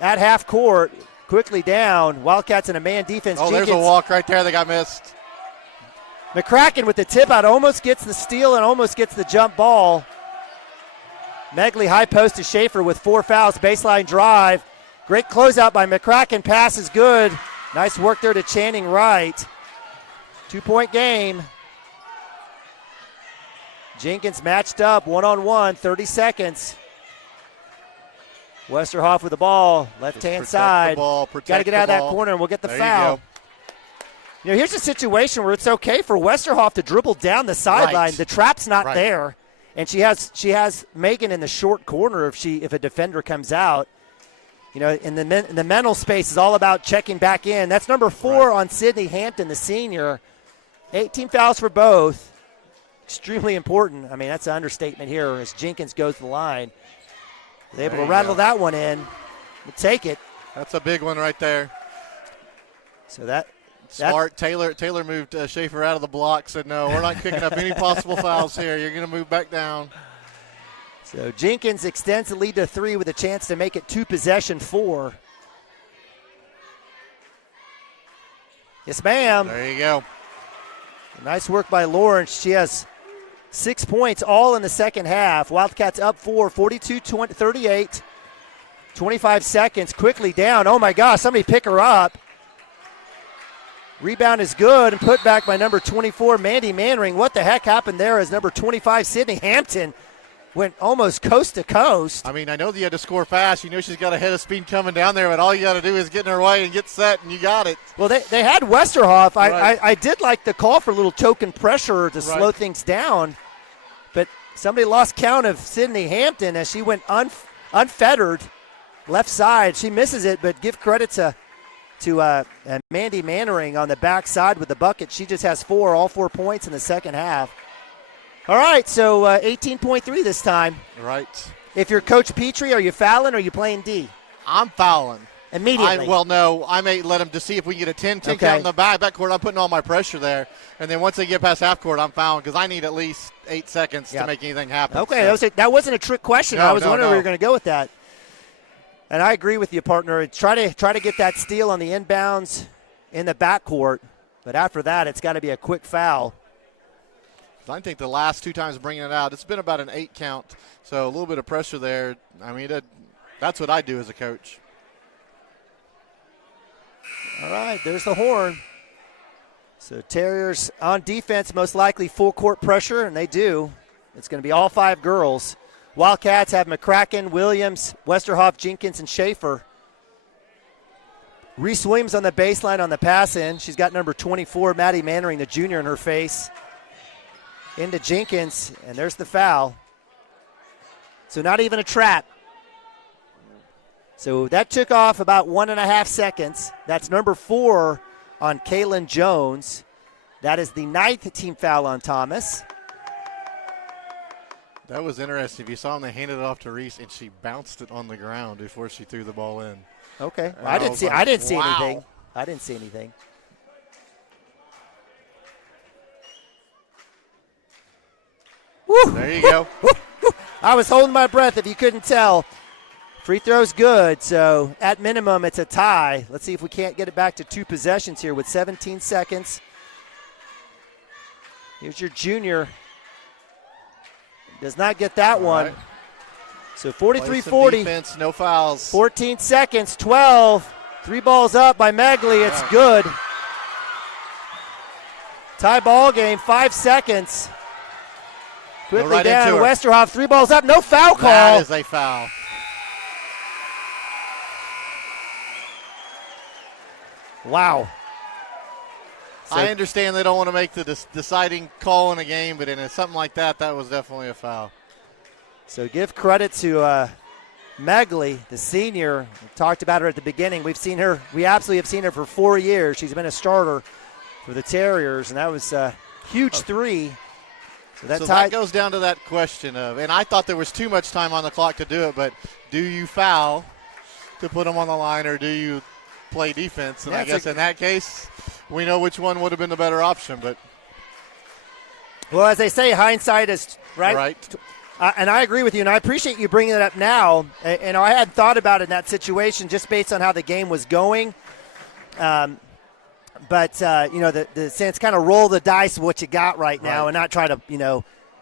at half court. Quickly down. Wildcats in a man defense. Oh, Jenkins. There's a walk right there that got missed. McCracken with the tip out almost gets the steal and almost gets the jump ball. Megley high post to Schaefer with 4 fouls. Baseline drive. Great closeout by McCracken. Pass is good. Nice work there to Channing Wright. 2-point game. Jenkins matched up 1-on-1. 30 seconds. Westerhoff with the ball, left-hand side. Got to get out of that corner, and we'll get the foul. You know, here's a situation where it's okay for Westerhoff to dribble down the sideline. Right. The trap's not there, and she has Megan in the short corner if a defender comes out. You know, in the mental space is all about checking back in. That's number 4 on Sydney Hampton, the senior. 18 fouls for both. Extremely important. I mean, that's an understatement here as Jenkins goes to the line. They're able to rattle that one in. We'll take it. That's a big one right there. So that smart. Taylor moved Schaefer out of the block, said, no, we're not picking up any possible fouls here. You're going to move back down. So Jenkins extends the lead to 3 with a chance to make it 2-possession 4. Yes, ma'am. There you go. Nice work by Lawrence. She has 6 points all in the second half. Wildcats up 4, 42-38. 25 seconds, quickly down. Oh, my gosh, somebody pick her up. Rebound is good and put back by number 24, Mandy Mannering. What the heck happened there as number 25, Sydney Hampton, went almost coast to coast. I mean, I know that you had to score fast. You know she's got a head of speed coming down there, but all you got to do is get in her way and get set, and you got it. Well, they had Westerhoff. Right. I did like the call for a little token pressure to slow things down, but somebody lost count of Sydney Hampton as she went unfettered left side. She misses it, but give credit to Mandy Mannering on the backside with the bucket. She just has all 4 points in the second half. All right, so 18.3 this time. Right. If you're Coach Petrie, are you fouling or are you playing D? I'm fouling. Immediately. No, I may let them to see if we can get a 10 count in the backcourt. I'm putting all my pressure there. And then once they get past half court, I'm fouling because I need at least 8 seconds to make anything happen. Okay, so. That wasn't a trick question. I was wondering where you were going to go with that. And I agree with you, partner. Try to get that steal on the inbounds in the backcourt. But after that, it's got to be a quick foul. I think the last 2 times bringing it out, it's been about an 8 count. So a little bit of pressure there. I mean, that's what I do as a coach. All right, there's the horn. So Terriers on defense, most likely full court pressure, and they do. It's going to be all 5 girls. Wildcats have McCracken, Williams, Westerhoff, Jenkins, and Schaefer. Reese Williams on the baseline on the pass in. She's got number 24, Maddie Mannering, the junior, in her face. Into Jenkins, and there's the foul. So not even a trap. So that took off about 1.5 seconds. That's number 4 on Kaylin Jones. That is the 9th team foul on Thomas. That was interesting. If you saw them, they handed it off to Reese, and she bounced it on the ground before she threw the ball in. Okay. Well, I didn't see anything. I didn't see anything. Woo. There you go. I was holding my breath if you couldn't tell. Free throw's good, so at minimum it's a tie. Let's see if we can't get it back to 2 possessions here with 17 seconds. Here's your junior. Does not get that one. Right. So 43-40. Defense, no fouls. 14 seconds, 12. 3 balls up by Megley. It's good. Tie ball game, 5 seconds. Quickly down, Westerhoff, 3 balls up, no foul call. That is a foul. Wow. I understand they don't want to make the deciding call in a game, but in something like that, that was definitely a foul. So give credit to Megley, the senior. We talked about her at the beginning. We absolutely have seen her for 4 years. She's been a starter for the Terriers, and that was a huge 3. So that goes down to that question of, and I thought there was too much time on the clock to do it, but do you foul to put them on the line, or do you play defense? And I guess in that case, we know which one would have been the better option. But well, as they say, hindsight is right. And I agree with you, and I appreciate you bringing it up now. And I hadn't thought about it in that situation just based on how the game was going. But the sense kind of roll the dice with what you got right now and not try to,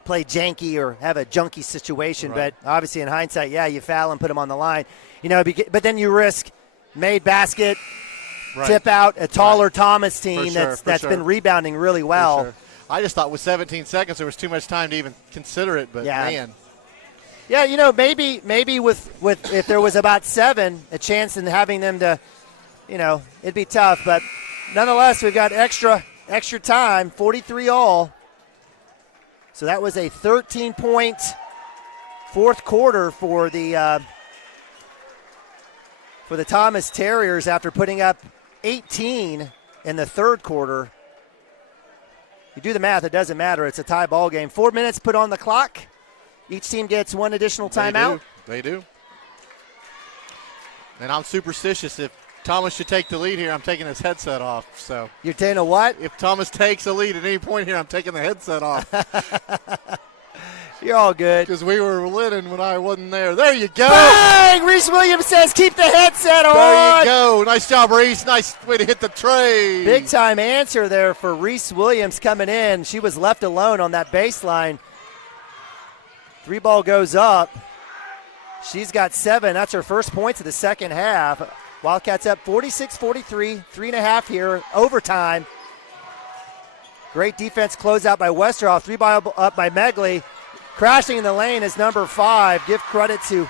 play janky or have a junky situation. Right. But obviously in hindsight, you foul and put them on the line. But then you risk made basket, tip out, a taller Thomas team that's been rebounding really well. Sure. I just thought with 17 seconds there was too much time to even consider it, but man. Yeah, maybe with if there was about 7, a chance in having them to, it'd be tough. But nonetheless, we've got extra time, 43 all. So that was a 13-point fourth quarter for the Thomas Terriers after putting up 18 in the third quarter. You do the math, it doesn't matter. It's a tie ball game. 4 minutes put on the clock. Each team gets one additional timeout. They do. And I'm superstitious. If Thomas should take the lead here, I'm taking his headset off. So You're taking a what? if Thomas takes a lead at any point here, I'm taking the headset off. You're all good. Because we were winning when I wasn't there. There you go. Bang! Reese Williams says keep the headset on. There you go. Nice job, Reese. Nice way to hit the tray. Big time answer there for Reese Williams coming in. She was left alone on that baseline. 3 ball goes up. She's got 7. That's her first points of the second half. Wildcats up 46-43, 3.5 here, overtime. Great defense closeout by Westerhoff. 3 ball up by Megley. Crashing in the lane is number 5. Give credit to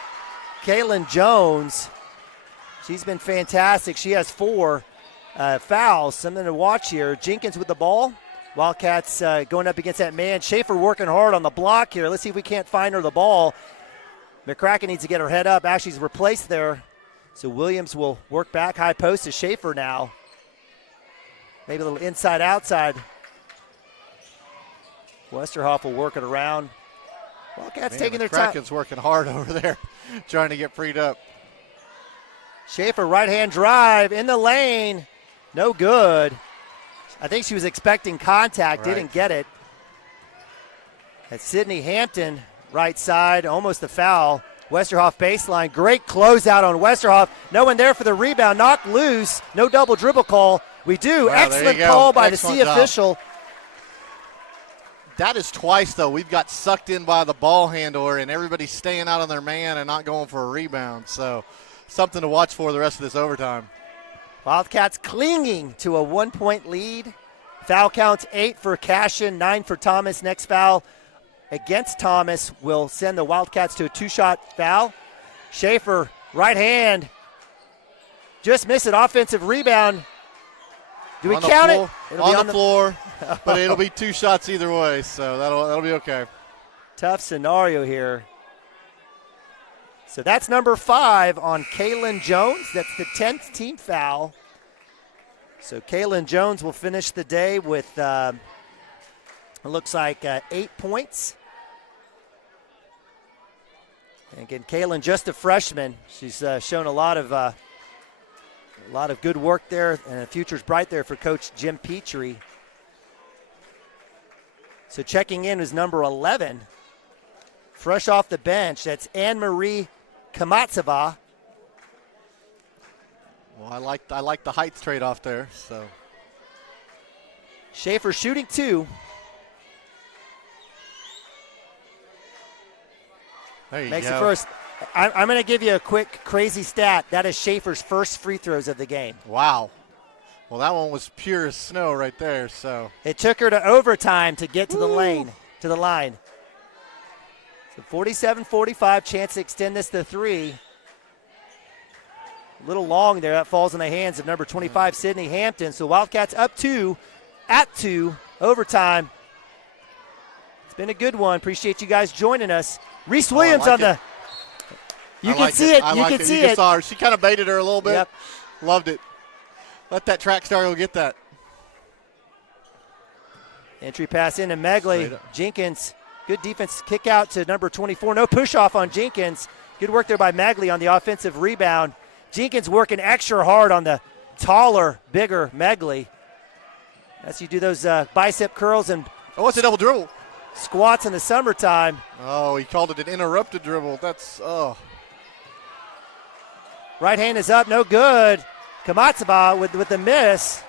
Kaylin Jones. She's been fantastic. She has 4 fouls. Something to watch here. Jenkins with the ball. Wildcats going up against that man. Schaefer working hard on the block here. Let's see if we can't find her the ball. McCracken needs to get her head up. Actually, she's replaced there. So Williams will work back high post to Schaefer now. Maybe a little inside-outside. Westerhoff will work it around. Wildcats taking their time. McCracken's working hard over there, trying to get freed up. Schaefer right-hand drive in the lane. No good. I think she was expecting contact, didn't get it. That's Sydney Hampton, right side, almost a foul. Westerhoff baseline, great closeout on Westerhoff. No one there for the rebound, knocked loose, no double dribble call. We do, wow, excellent call by excellent the C job. official. That is twice, though. We've got sucked in by the ball handler, and everybody's staying out on their man and not going for a rebound. So something to watch for the rest of this overtime. Wildcats clinging to a 1-point lead. Foul counts 8 for Cashion, 9 for Thomas. Next foul against Thomas will send the Wildcats to a 2-shot foul. Schaefer, right hand, just missed it. Offensive rebound. Do we count it? It'll be on the floor, but it'll be 2 shots either way, so that'll be okay. Tough scenario here. So that's number 5 on Kaylin Jones. That's the 10th team foul. So Kaylin Jones will finish the day with, it looks like 8 points. And again, Kaylin, just a freshman. She's shown a lot of good work there, and the future's bright there for Coach Jim Petrie. So checking in is number 11. Fresh off the bench, that's Anne-Marie Kamatseva. Well, I like the height trade-off there. So Schaefer shooting 2. There you Makes go. it first. I'm going to give you a quick crazy stat. That is Schaefer's first free throws of the game. Wow. Well, that one was pure as snow right there. So it took her to overtime to get to the line. So 47-45, chance to extend this to 3. A little long there. That falls in the hands of number 25, Sydney Hampton. So Wildcats up 2, at 2, overtime. It's been a good one. Appreciate you guys joining us. Reese Williams on the. You can see it. You can see it. Saw her. She kind of baited her a little bit. Yep. Loved it. Let that track star go get that. Entry pass into Megley. Jenkins. Good defense. Kick out to number 24. No push off on Jenkins. Good work there by Megley on the offensive rebound. Jenkins working extra hard on the taller, bigger Megley. As you do those bicep curls and. Oh, it's a double dribble. Squats in the summertime. Oh, he called it an interrupted dribble. That's, Right hand is up, no good. Kamatseva with the miss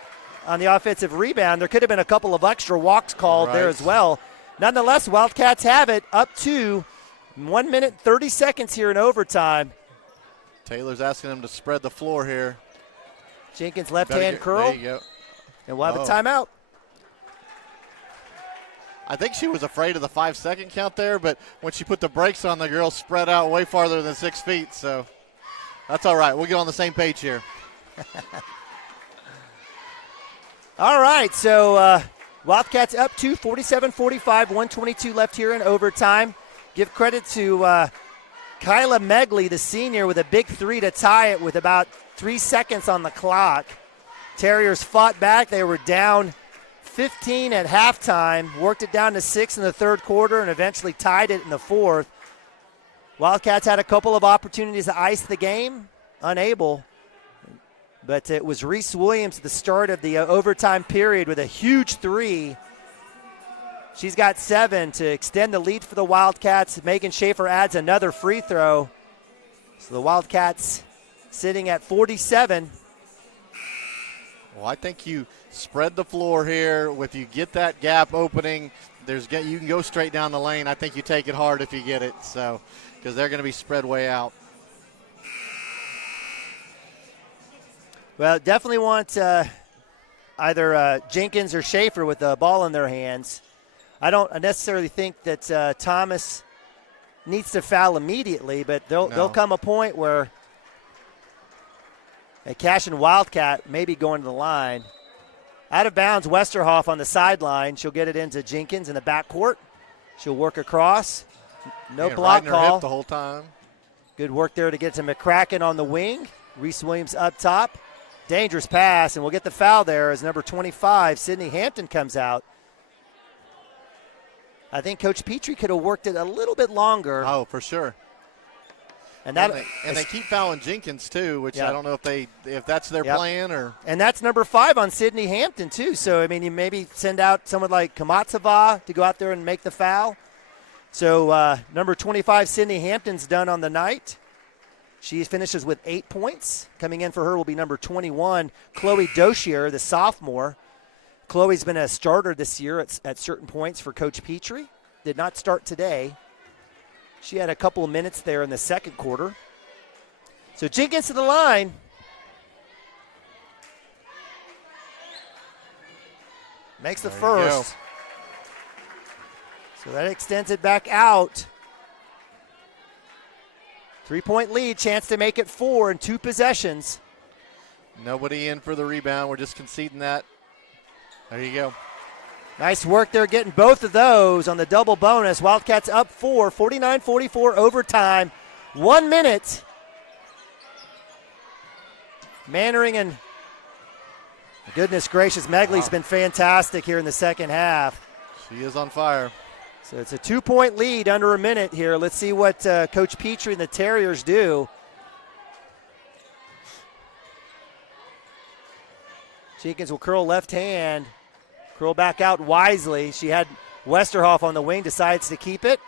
on the offensive rebound. There could have been a couple of extra walks called there as well. Nonetheless, Wildcats have it up to 1 minute, 30 seconds here in overtime. Taylor's asking him to spread the floor here. Jenkins left-hand curl. There you go. And we'll have a timeout. I think she was afraid of the 5-second count there, but when she put the brakes on, the girl spread out way farther than 6 feet, so that's all right. We'll get on the same page here. All right, so Wildcats up to 47-45, 1:22 left here in overtime. Give credit to Kyla Megley, the senior, with a big 3 to tie it with about 3 seconds on the clock. Terriers fought back. They were down 15 at halftime, worked it down to 6 in the third quarter, and eventually tied it in the fourth. Wildcats had a couple of opportunities to ice the game. unable. But it was Reese Williams at the start of the overtime period with a huge three. She's got 7 to extend the lead for the Wildcats. Megan Schaefer adds another free throw. So the Wildcats sitting at 47. Well, I think you spread the floor here. If you get that gap opening, you can go straight down the lane. I think you take it hard if you get it, so because they're going to be spread way out. Well, definitely want either Jenkins or Schaefer with the ball in their hands. I don't necessarily think that Thomas needs to foul immediately, but there'll come a point where a Cashion Wildcat may be going to the line. Out of bounds, Westerhoff on the sideline. She'll get it into Jenkins in the backcourt. She'll work across. No block her call hip the whole time. Good work there to get to McCracken on the wing. Reese Williams up top. Dangerous pass, and we'll get the foul there as number 25, Sydney Hampton, comes out. I think Coach Petrie could have worked it a little bit longer. Oh, for sure. And they keep fouling Jenkins too, which I don't know if that's their plan or. And that's number 5 on Sydney Hampton too. So I mean, you maybe send out someone like Kamatsava to go out there and make the foul. So number 25, Sydney Hampton's done on the night. She finishes with 8 points. Coming in for her will be number 21, Chloe Doshier, the sophomore. Chloe's been a starter this year at certain points for Coach Petrie. Did not start today. She had a couple of minutes there in the second quarter. So Jenkins to the line. Makes the first. So that extends it back out. 3-point lead, chance to make it 4 in 2 possessions. Nobody in for the rebound. We're just conceding that. There you go. Nice work there getting both of those on the double bonus. Wildcats up 4, 49-44 overtime. 1 minute. Mannering and goodness gracious, Megley's been fantastic here in the second half. She is on fire. So it's a 2-point lead under a minute here. Let's see what Coach Petrie and the Terriers do. Jenkins will curl left hand. Curl back out wisely. She had Westerhoff on the wing, decides to keep it.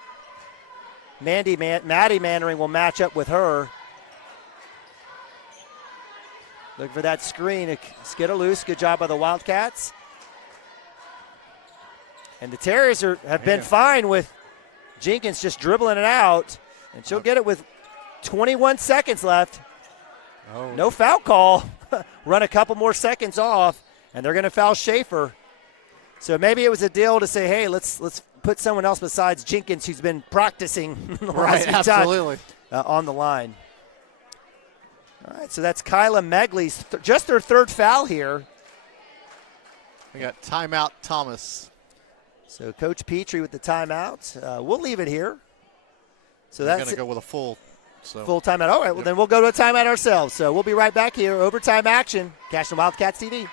Maddie Mannering will match up with her. Look for that screen. Skid her loose. Good job by the Wildcats. And the Terriers have been fine with Jenkins just dribbling it out. And she'll get it with 21 seconds left. Oh. No foul call. Run a couple more seconds off, and they're going to foul Schaefer. So maybe it was a deal to say, hey, let's put someone else besides Jenkins, who's been practicing the last few absolutely. times, on the line. All right, so that's Kyla Megley's just their third foul here. We got timeout Thomas. So Coach Petrie with the timeout. We'll leave it here. So We're that's going to go with a full timeout. All right, well, then we'll go to a timeout ourselves. So we'll be right back here. Overtime action. Cashion Wildcats TV.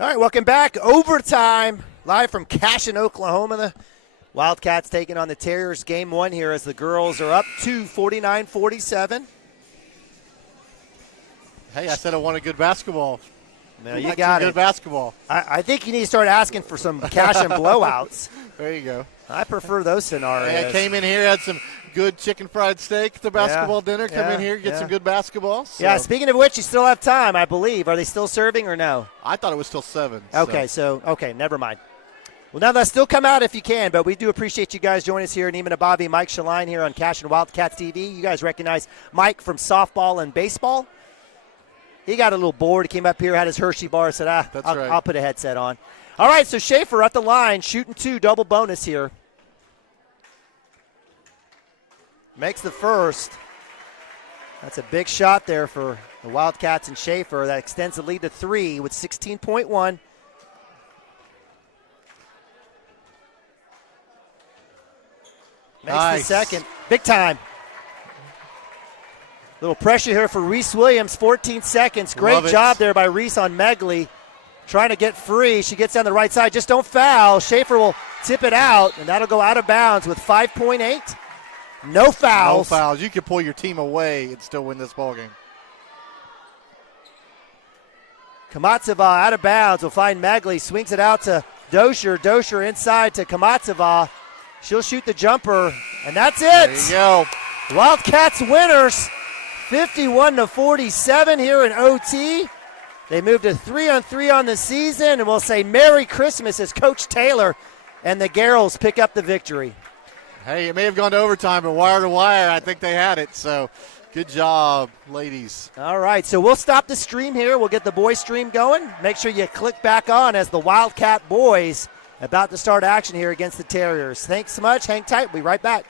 All right, welcome back. Overtime, live from Cashion, Oklahoma. The Wildcats taking on the Terriers. Game 1 here as the girls are up to 49-47. Hey, I said I wanted good basketball. No, you got it. Good basketball. I think you need to start asking for some Cashion blowouts. There you go. I prefer those scenarios. Hey, I came in here, had some good chicken fried steak at the basketball dinner. Come in here, get some good basketball. So. Yeah, speaking of which, you still have time, I believe. Are they still serving or no? I thought it was still 7. Okay, okay, never mind. Well, now that's still come out if you can, but we do appreciate you guys joining us here. Neiman Abavi, Mike Shaline here on Cashion Wildcats TV. You guys recognize Mike from softball and baseball. He got a little bored. He came up here, had his Hershey bar, said, I'll put a headset on. All right, so Schaefer at the line, shooting 2, double bonus here. Makes the first. That's a big shot there for the Wildcats and Schaefer. That extends the lead to 3 with 16.1. Makes the second. Big time. Little pressure here for Reese Williams, 14 seconds. Great job there by Reese on Megley. Trying to get free. She gets down the right side. Just don't foul. Schaefer will tip it out, and that'll go out of bounds with 5.8. No fouls. No fouls. You can pull your team away and still win this ballgame. Kamatseva out of bounds. Will find Megley. Swings it out to Dosher. Dosher inside to Kamatseva. She'll shoot the jumper, and that's it. There you go. Wildcats winners, 51-47 here in OT. They moved to 3-on-3 on the season, and we'll say Merry Christmas as Coach Taylor and the Garrels pick up the victory. Hey, it may have gone to overtime, but wire to wire, I think they had it. So good job, ladies. All right, so we'll stop the stream here. We'll get the boys stream going. Make sure you click back on as the Wildcat boys about to start action here against the Terriers. Thanks so much. Hang tight. We'll be right back.